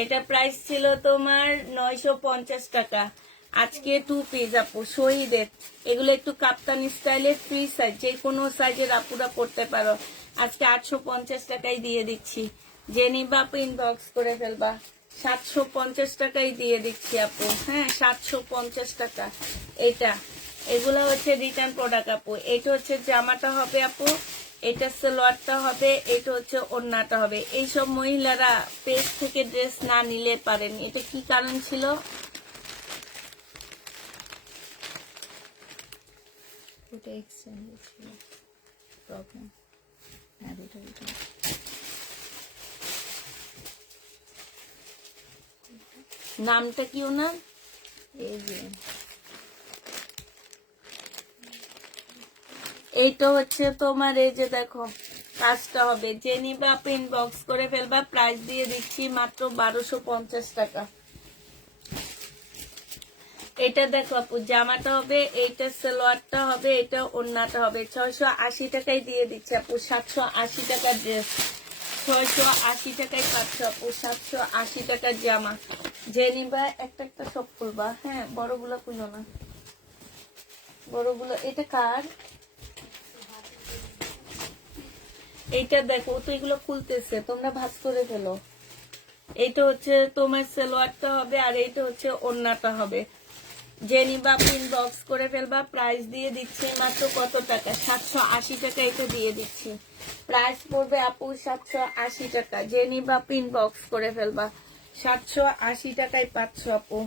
এটা প্রাইস ছিল তোমার 950 টাকা। আজকে 2 পিস আপু শহীদের, এগুলো একটু কাপ্তানি স্টাইলের ফ্রি সাইজ, যে কোনো সাইজের আপুরা পড়তে পারো। আজকে 850 টাকায় দিয়ে দিচ্ছি। যে নিবা আপু ইনবক্স করে ফেলবা। 750 টাকায় দিয়ে দিচ্ছি আপু। হ্যাঁ, 750 টাকা এটা। এগুলো হচ্ছে রিটার্ন প্রোডাক্ট আপু। এটা হচ্ছে জামাটা হবে আপু, এটা সালোয়ারটা হবে, এটা হচ্ছে ওড়নাটা হবে। এইসব মহিলারা পেজ থেকে ড্রেস না নিলে পারেন, এটা কি কারণ ছিল? ওটা এক্সচেঞ্জ ছিল প্রবলেম। আর এটা নামটা কি ওনার? এই যে এইটা হচ্ছে তোমার, এই যে দেখো কাজটা হবে। যে নিবা আপনি ইনবক্স করে ফেলবা। প্রাইস দিয়ে দিচ্ছি মাত্র 1250 টাকা। এটা দেখো আপু, জামাটা হবে, এইটা সালোয়ারটা হবে, এটা ওড়নাটা হবে। 680 টাকায় দিয়ে দিচ্ছি আপু। 780 টাকার ড্রেস 680 টাকায় পাচ্ছ আপু। 780 টাকার জামা। যে নিবা একটা একটা সব খুলবা। হ্যাঁ, বড়গুলো খুলো না, বড়গুলো। এটা কার? এইটা দেখো তো, এগুলো খুলতেছে, তোমরা ভাঁজ করে ফেলো। এইটা হচ্ছে তোমার সালোয়ারটা হবে, আর এইটা হচ্ছে ওড়নাটা হবে। যে নিবা ইনবক্স করে ফেলবা। প্রাইস দিয়ে দিচ্ছি মাত্র কত টাকা? 780 টাকা এটা দিয়ে দিচ্ছি। প্রাইস পড়বে আপু 780 টাকা। যে নিবা ইনবক্স করে ফেলবা। 780 টাকায় পাচ্ছ আপু।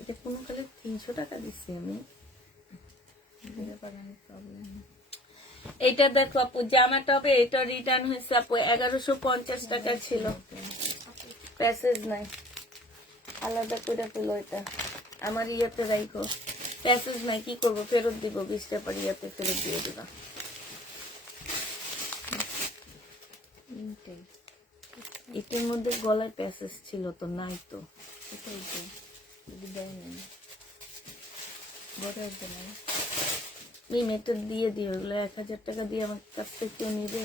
এটা কোনো কালে 300 টাকা দিচ্ছি আমি। প্রবলেম। এইটা দেখো আপু, জামাটা হবে, এটা রিটার্ন হয়েছে আপু। 1150 টাকা ছিল। প্যাসেজ নাই, আলাদা করে ফেলো। এটা আমার ইয়েতে রাখো, প্যাসেজ নাই, কি করবো? ফেরত দিব 20 টাকা ইয়াতে ফেরত দিয়ে দিবা। এটার মধ্যে গলায় প্যাসেজ ছিল তো, নাই তো। এটাই তো যদি দেয় না বড় নাই। মিম এটা দিয়ে দিও, এগুলো 1000 টাকা দিয়ে আমার কাছ থেকে কেউ নিবে?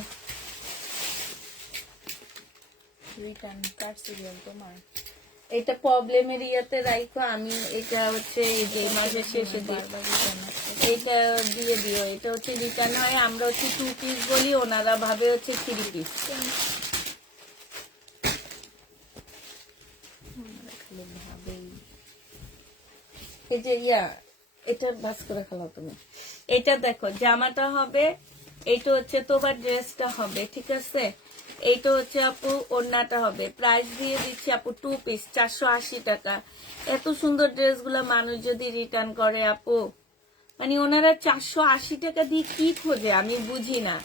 রিটার্ন কার্ড সিরিয়াল তোমার। এটা প্রবলেমের ইয়াতে রাখো। আমি এটা হচ্ছে এই যে মাসের শেষে দিই, এটা দিয়ে দিও। এটা হচ্ছে রিটার্ন হয়। আমরা হচ্ছে 2 পিস বলি, ওনারা ভাবে হচ্ছে 3 পিস। এই যে ইয়া, এটা ভাস করে ফেলাও তুমি। এটা দেখো, জামাটা হবে, এইটা হচ্ছে তোমার ড্রেসটা হবে, ঠিক আছে? এইটা হচ্ছে আপু ওড়নাটা হবে। প্রাইস দিয়ে দিচ্ছি আপু 2 পিস 480 টাকা। এত সুন্দর ড্রেসগুলো মানুষ যদি রিটার্ন করে আপু, মানে ওনারা 480 টাকা দিয়ে কি খোঁজে আমি বুঝি না।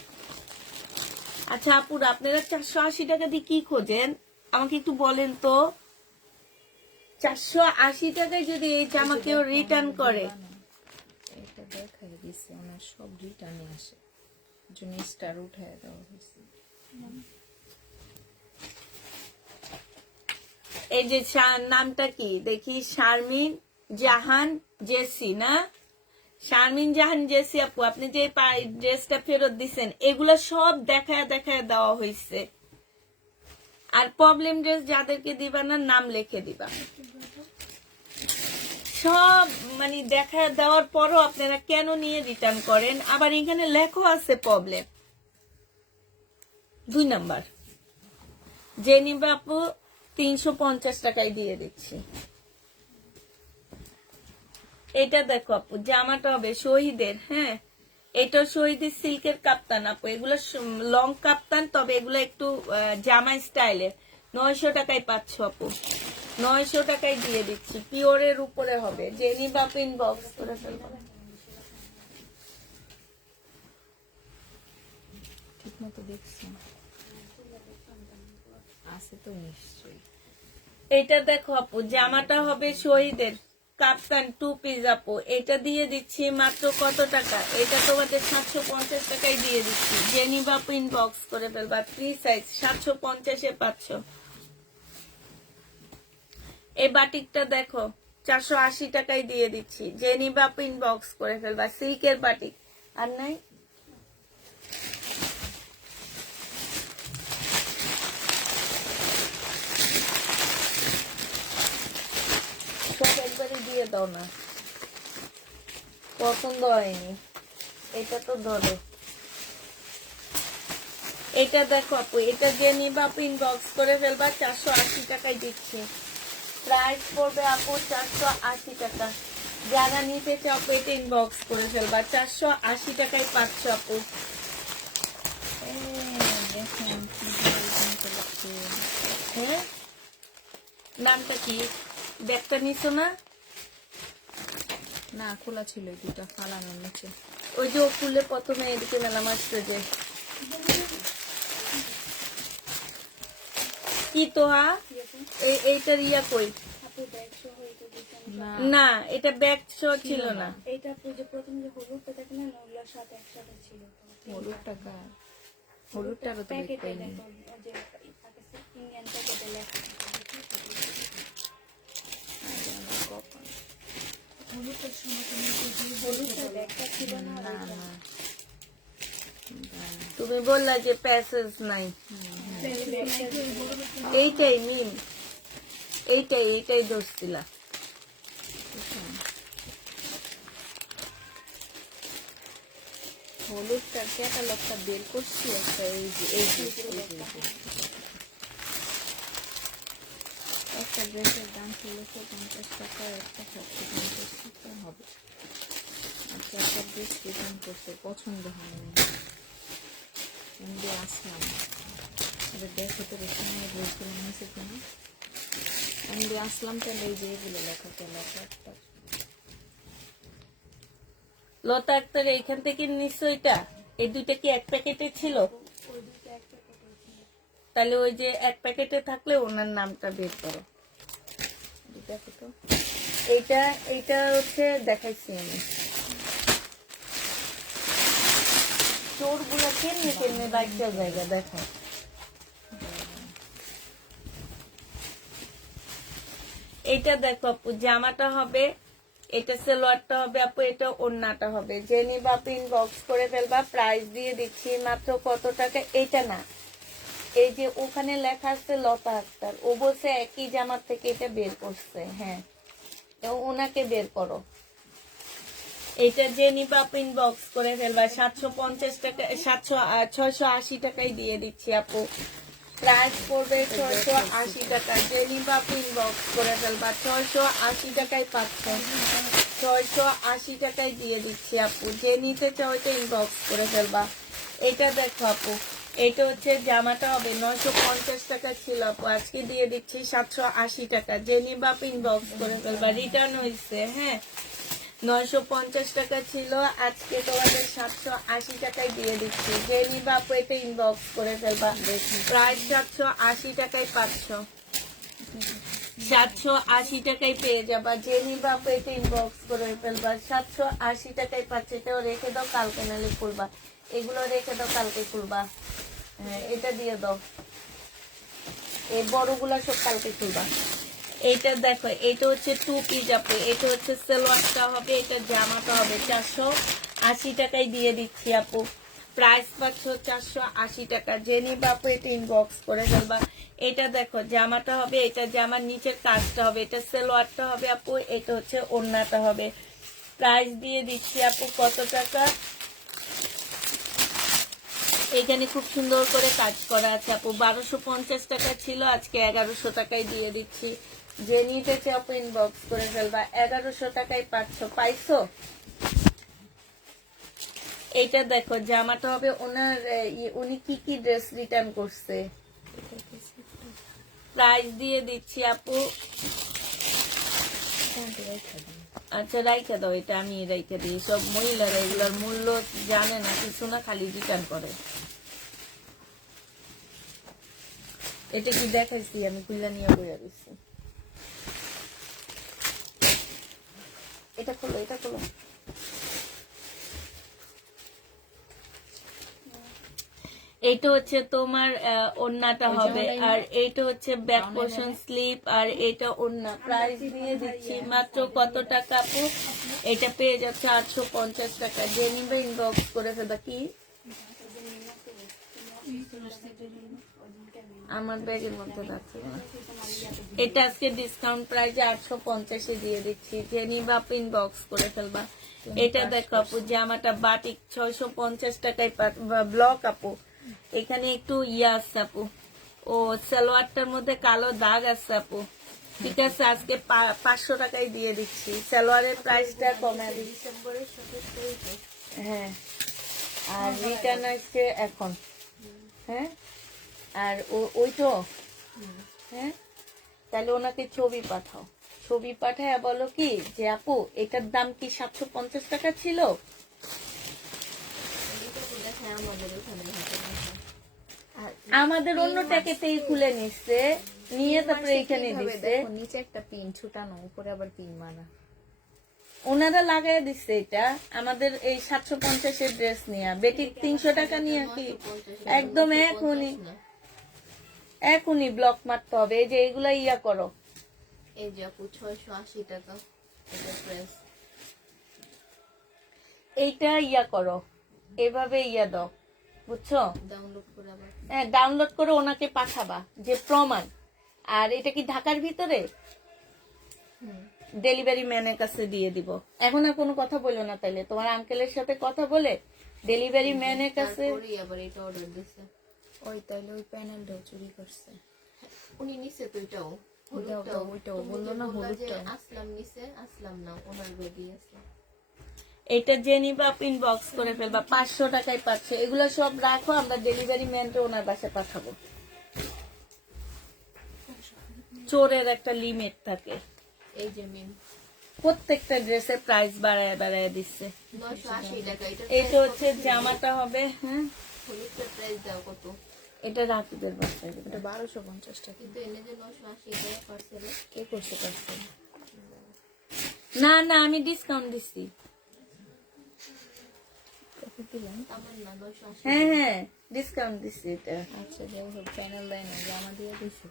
আচ্ছা আপুর, আপনারা 480 টাকা দিয়ে কি খোঁজেন আমাকে একটু বলেন তো। 480 টাকায় যদি এই জামা কেউ রিটার্ন করে, এটা দেখাই দিছে ওনার সব রিটার্নে আসে, জন্য স্টার উঠায় দেওয়া হয়েছে। এই যে নামটা কি দেখি, শারমিন জাহান জেসি না? শারমিন জাহান জেসি আপু, আপনি যে ড্রেসটা ফেরত দিচ্ছেন, এগুলা সব দেখায় দেখায় দেওয়া হয়েছে। আর প্রবলেম ড্রেস যাদেরকে দিবা না, নাম লিখে দিবা। সব মানে দেখা দেওয়ার পরও আপনারা কেন নিয়ে রিটার্ন করেন? আবার এখানে লেখো আছে প্রবলেম। 2 নাম্বার। যে নিবা আপু 350 টাকায় দিয়ে দিচ্ছি। এটা দেখো আপু জামাটা হবে শহীদের, হ্যাঁ এটা শহীদের সিল্কের কাপ্তান আপু, এগুলো লং কাপ্তান, তবে এগুলো একটু জামা স্টাইলের। 900 টাকায় পাচ্ছ আপু, 900 টাকায় দিয়ে দিচ্ছি, পিওরের উপরে হবে। জেনি বাপ ইনবক্স করে ফেলবো। ঠিক মতো দেখছি আছে তো নিশ্চয়ই। এটা দেখো আপু জামাটা হবে শহীদের কাপ্তান 2 পিস আপু, এটা দিয়ে দিচ্ছি মাত্র কত টাকা, এটা তোমাদের 750 টাকায় দিয়ে দিচ্ছি। জেনি বাপ ইনবক্স করে ফেলবা, 3 সাইজ 750-এ পাচ্ছ। এই বাটিকটা দেখো 480 টাকায় দিয়ে দিচ্ছি, জেনি বাপ ইনবক্স করে ফেলবা, সিল্কের বাটিক। আর নাই সব একবারে দিয়ে দাও না, পছন্দ হয়নি। এটা তো ধরো, এটা দেখো আপু, এটা যে নিবা আপু ইনবক্স করে ফেলবা, 480 টাকায় দিচ্ছি। প্রাইস পড়বে আপু 480 টাকা। যারা নিতে চাও আপু এটা ইনবক্স করে ফেলবা, 480 টাকায় পাচ্ছ আপু। দেখেন কি ডিজাইন করেছে। হ্যাঁ নামটা কি, ব্যাগটা নিছো না? না খোলা ছিল, এই দুটা ফালানোর নিচে। ওই যে ও খুলে প্রথমে এদিকে মেলাম আসছে যে কি তো এইটার ইয়া কই? না না এটা ব্যাগ ছিল না। এটা যে প্রথম যে হলুদটা দেখেন না, ওগুলোর সাথে একসাথে ছিল। হলুদ টাকা, হলুদটারও তো দেখতে প্যাকেটে পাইনি। দেখো যে ইন্ডিয়ান প্যাকেটে লেখা হলুদটা ব্যাগটা ছিল না। না না তুমি বললা যে প্যাসেজ নাই, এইটাই মিম, এইটাই ধরছিলা। হলুদটার ক্যাটালগটা বের করছি একটা, এই যে একটা ড্রেসের দাম ছিল 50 টাকা, একটা 750 টাকা হবে। আচ্ছা একটা ড্রেস রিটার্ন করতে পছন্দ হয়নি, এমনি আসলাম দেখে তো রেশনের ড্রেসগুলো নিয়েছে কিনা, এমনি আসলাম। তাহলে এই যে এগুলো লেখা লেখা একটা লতা আক্তার এইখান থেকে নিশ্চয় এটা, এই দুইটা কি এক প্যাকেটে ছিল? তাহলে ওই যে এক প্যাকেটে থাকলে ওনার নামটা বের করো। দেখো তো। এইটা হচ্ছে দেখাইছি আমি। চোর গুলো কেমনে বাইকটা জায়গা দেখো। এইটা দেখো আপু জামাটা হবে, এটা সালোয়ারটা হবে আপু, এটা ওড়নাটা হবে। যে নিবা আপু ইনবক্স করে ফেলবা, প্রাইস দিয়ে দিচ্ছি মাত্র কত টাকা। এটা না, এই যে ওখানে লেখা আছে লতা আক্তার, ও বলছে একই জামার থেকে এটা বের করছে। হ্যাঁ তো ওনাকে বের করো। এটা যে নিবা আপু ইনবক্স করে ফেলবা, 750 টাকা 680 টাকায় দিয়ে দিচ্ছি আপু। প্রাইস পড়বে 680 টাকা। যে নিবা আপু ইনবক্স করে ফেলবা, 680 টাকায় পাচ্ছ, 680 টাকায় দিয়ে দিচ্ছি আপু। যে নিতে চাও এটা ইনবক্স করে ফেলবা। এটা দেখো আপু, এটা হচ্ছে জামাটা হবে 950 টাকা ছিল আপু, আজকে দিয়ে দিচ্ছি 780 টাকা। যে নিবা আপু ইনবক্স করে ফেলবা, রিটার্ন হয়েছে। হ্যাঁ 950 টাকা ছিল, আজকে তোমাদের 780 টাকায় দিয়ে দিচ্ছি। যে নিবা আপু এটা ইনবক্স করে ফেলবা, প্রায় 780 টাকায় পাচ্ছ, 780 টাকায় পেয়ে যাবা। যে নিবা আপু এটা ইনবক্স করে ফেলবা, 780 টাকায় পাচ্ছে। এটাও রেখে দাও, কালকে নালে খুলবা, এগুলো রেখে দাও, কালকে খুলবা। হ্যাঁ এটা দিয়ে দাও, এই বড়গুলা সব কালকে খুলবা। এইটা দেখো, এটা হচ্ছে 2 পিস আপু, এটা হচ্ছে সালোয়ারটা হবে, এটা জামাটা হবে। 480 টাকায় দিয়ে দিচ্ছি আপু, প্রাইস পাচ্ছ 480 টাকা। যে নিবা আপু এটা ইনবক্স করে ফেলবা। এটা দেখো জামাটা হবে, এটা জামার নিচের কাজটা হবে, এটা সালোয়ারটা হবে আপু, এটা হচ্ছে ওড়নাটা হবে। প্রাইস দিয়ে দিচ্ছি আপু কত টাকা, এখানে খুব সুন্দর করে কাজ করা আছে আপু। 1250 টাকা ছিল, আজকে 1100 টাকায় দিয়ে দিচ্ছি। যে নিতে চাও ইনবক্স করে ফেলবা। 1100 টাকায় পাইছো। এইটা দেখো জামাটা হবে ওনার উনি কি কি ড্রেস রিটার্ন করছে, প্রাইস দিয়ে দিচ্ছি আপু। আচ্ছা রাইখা দাও, এটা আমি রাইখা দিই। সব মহিলারা এগুলোর মূল্য জানে না কিছু না, খালি রিটার্ন করে। এটা কি দেখাইছি আমি, খুললা নিয়ে বইয়া দিচ্ছি। এটা খোলো, এটা খোলো। এইটা হচ্ছে তোমার ওড়নাটা হবে, আর এইটা হচ্ছে ব্যাক পোর্শন স্লিপ, আর এটা ওড়না। প্রাইস দিয়ে দিচ্ছি মাত্র কত টাকা আপু? এটা পেয়ে যাচ্ছে 850 টাকা। যে নিবে ইনবক্স করে ফেলবা। কি আমার ব্যাগের মধ্যে রাখছে না। এটা আজকে ডিসকাউন্ট প্রাইসে 850 দিয়ে দিচ্ছি। যে নিবে আপু ইনবক্স করে ফেলবা। এটা দেখো আপু জামাটা বাটিক 650 টাকায় ব্লক আপু। এখানে একটু ইয়া আছে আপু, ও সালোয়ারটার মধ্যে কালো দাগ আছে আপু। ঠিক আছে, আজকে 500 টাকায় দিয়ে দিচ্ছি। সালোয়ারের প্রাইসটা কমে দিচ্ছি। হ্যাঁ, আর রিটার্ন আসছে এখন। হ্যাঁ, আর ওই তো হ্যাঁ, তাহলে ওনাকে ছবি পাঠাও। ছবি পাঠায় বলো কি যে আপু এটার দাম কি 750 টাকা ছিল। আমাদের অন্য ট্যাকেতেই খুলে নিচ্ছে, নিয়ে তারপরে এখানে দিচ্ছে। নিচে একটা পিন ছুটানো, উপরে আবার পিন মারা। ওনারা লাগাই দিচ্ছে এটা আমাদের এই 750 ড্রেস নিয়ে। বেটির 300 টাকা নিয়ে কি একদম এখনই ব্লক মারতে হবে। এই যে এগুলা ইয়া করো। এই যে আপু 680 টাকা এটা প্রেস। এইটা ইয়া করো, এভাবে ইয়া দাও, বুঝছো? ডাউনলোড করে আবার হ্যাঁ, ডাউনলোড করে ওনাকে পাঠাবা যে প্রমাণ। আর এটা কি ঢাকার ভিতরে? ডেলিভারি ম্যানের কাছে দিয়ে দিব। এখন আর কোনো কথা বললো না, তাইলে তোমার আঙ্কেলের সাথে কথা বলে ডেলিভারি ম্যানের কাছে। তারপরে আবার এটা অর্ডার দিছে। ওই তাইলে ওই প্যানেলটাও চুরি করছে। উনি নিছে তো এটাও। ওইটাও বললো না হলুদটা। আসলাম নিছে, আসলাম না ওনার বেগই আছে। এটা যে নিবা ইনবক্স করে ফেলবা। 500 টাকায় পাচ্ছে। এগুলো সব রাখো, আমরা ডেলিভারি ম্যানটা ওনার বাসায় পাঠাবো। চোরের একটা লিমিট থাকে। এই যে মিম প্রত্যেকটা ড্রেসের প্রাইস বাড়ায় বাড়ায় দিচ্ছে। 980 টাকা এটা। এটা হচ্ছে জামাটা হবে। হ্যাঁ, হলুদটার প্রাইস দাও কত? এটা রাতুদের বাসায় দেবে। এটা 1250 টাকা। কিন্তু এনে যে 980 টাকা পার্সেলে কে করতে পারছে? না না, আমি ডিসকাউন্ট দিচ্ছি। আমার না 980। হ্যাঁ হ্যাঁ, ডিসকাউন্ট দিচ্ছি এটা। আচ্ছা যাই হোক, প্যানেল দেয় না, জামা দিয়ে দিছে।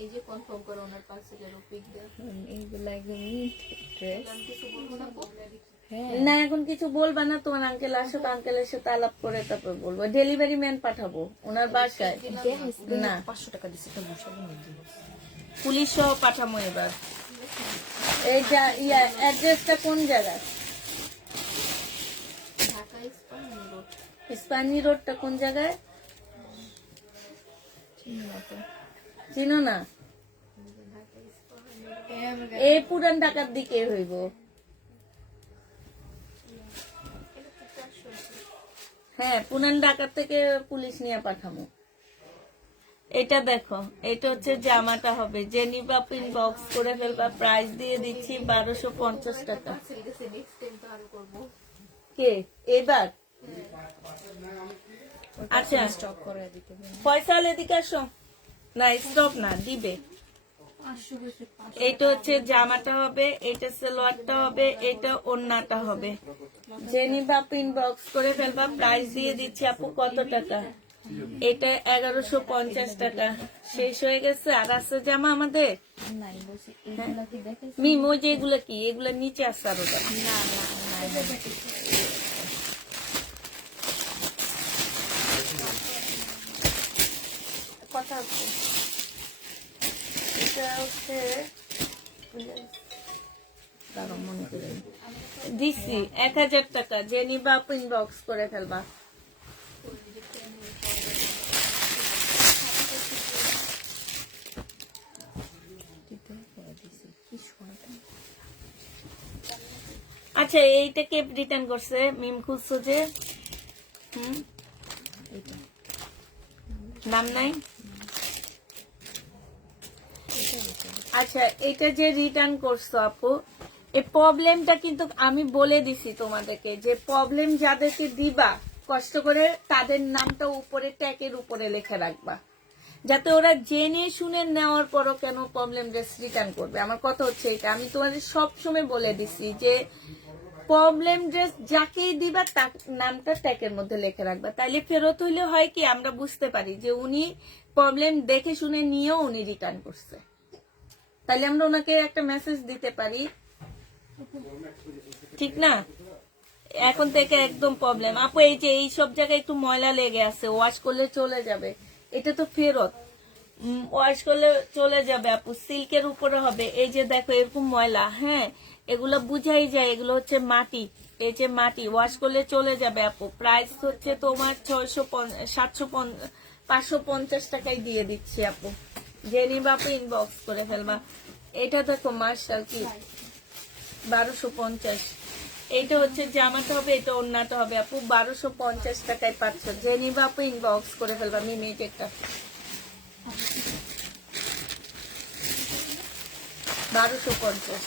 এই যে কনফার্ম করো ওনার পার্সেলের পিক দেয়। এইগুলো একদম নিট ড্রেস। আমি কিছু বলবো না তো? হ্যাঁ না, এখন কিছু বলবা না। তোমার আঙ্কেল আসুক, আঙ্কেলের সাথে আলাপ করে তারপর বলবো। ডেলিভারি ম্যান পাঠাবো ওনার বাসায়। না, 500 টাকা দিছে তো বসাবো না। পুলিশ সহ পাঠাবো এবার। এই যা ইয়া অ্যাড্রেসটা কোন জায়গায়? ঢাকা ইস্পাহানি রোড। ইস্পাহানি রোডটা কোন জায়গায়? চিনো না? এই পুরান ঢাকার দিকে হইব। হ্যাঁ, পুরান ঢাকা থেকে পুলিশ নিয়ে পাঠাবো। এটা দেখো, এটা হচ্ছে জামাটা হবে। যে নিবা ইনবক্স করে ফেলবা। প্রাইস দিয়ে দিচ্ছি 1250 টাকা। কে এবার? আচ্ছা, স্টক করে দিতে হবে। ফয়সাল এদিকে আসো। না, স্টপ না, দিবে। এটা হচ্ছে জামাটা হবে, এটা সালোয়ারটা হবে, এটা ওড়নাটা হবে। যে নিবা ইনবক্স করে ফেলবা। প্রাইস দিয়ে দিচ্ছি আপু কত টাকা? এটা 1150 টাকা। শেষ হয়ে গেছে। আর আছে জামা আমাদের। নাই বলছি এইগুলা কি দেখেছ? মিম, ওই যে এগুলা কি? এগুলা নিচে আছে আরো। না না না কথা হচ্ছে এটা হচ্ছে মনে করে দিচ্ছি 1000 টাকা। যে নিবা ইনবক্স করে ফেলবা। ঠিক আছে। আচ্ছা এইটা কে রিটার্ন করছে? মিম খুঁজছো যে এটা নাম নাই। এটা রেখে দাও। আচ্ছা এটা যে রিটার্ন করছো আপু, এই প্রবলেমটা কিন্তু আমি বলে দিছি তোমাদেরকে, যে প্রবলেম যাদেরকে দিবা কষ্ট করে তাদের নামটা উপরে ট্যাগের উপরে লিখে রাখবা, যাতে ওরা জেনে শুনে নেওয়ার পরও কেন প্রবলেম ড্রেস রিটার্ন করবে। আমার কথা হচ্ছে এটা, আমি তোমাদের সব সময় বলে দিছি যে প্রবলেম ড্রেস যাকেই দিবা তার নামটা ট্যাগের মধ্যে লিখে রাখবা, তাইলে ফেরত হইলে হয় কি আমরা বুঝতে পারি যে উনি প্রবলেম দেখে শুনে নিয়েও উনি রিটার্ন করছে, তাইলে আমরা ওনাকে একটা মেসেজ দিতে পারি, ঠিক না? এখন থেকে একদম প্রবলেম আপু, এই যে এই সব জায়গায় একটু ময়লা লেগে আছে, ওয়াশ করলে চলে যাবে, এটা তো ফেরত, ওয়াশ করলে চলে যাবে আপু, সিল্কের উপরে হবে। এই যে দেখো এরকম ময়লা, হ্যাঁ এগুলো বুঝাই যায়, এগুলো হচ্ছে মাটি, এই যে মাটি, ওয়াশ করলে চলে যাবে আপু। প্রাইস হচ্ছে তোমার 550 টাকায় দিয়ে দিচ্ছি আপু, যে নিবা আপু ইনবক্স করে ফেলবা। এটা দেখো মার্শাল কি 1250, এইটা হচ্ছে জামাটা হবে, এটা ওড়নাটা হবে আপু, 1250 টাকায় পাচ্ছ, যে নিবা আপু ইনবক্স করে ফেলবা। মিমিট একটা 1250।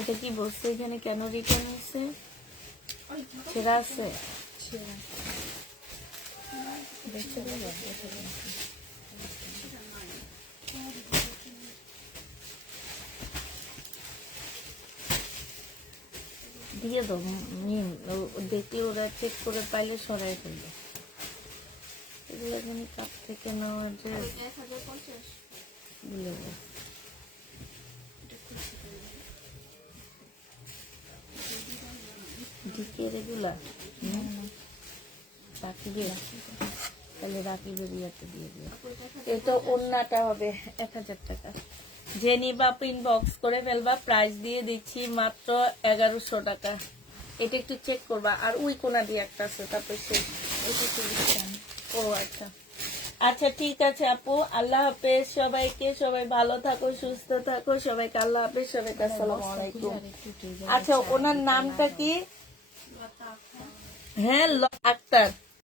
এটা কি বলছে এখানে, কেন রিটার্ন হয়েছে? ছেঁড়া আছে? ছেঁড়া। দেখতে দেবো, দেখে দেবো। দিয়ে দাও মিম, দেখি ওরা চেক করে পাইলে সরাই ফেলবে। এগুলো এখানে কাপ থেকে নেওয়া ড্রেস ভুলে গেছে। ডিকের এগুলা রাখিবে, তাহলে রাখিবে বিয়াতে দিয়ে দিও। এটা ওন্নাটা হবে 1000 টাকা, যে নিবা ইনবক্স করে ফেলবা, প্রাইস দিয়ে দিচ্ছি মাত্র 1100 টাকা। এটা একটু চেক করবা, আর ওই কোনা দিয়ে একটা আছে, তারপর শেষ। এটা কি দিচ্ছেন? ও আচ্ছা আচ্ছা ঠিক আছে আপু, আল্লাহ হাফেজ সবাইকে, সবাই ভালো থাকো সুস্থ থাকো, সবাইকে আল্লাহ হাফেজ, সবাইকে আসসালামু আলাইকুম। আচ্ছা ওনার নামটা কি? হ্যাঁ আক্তার।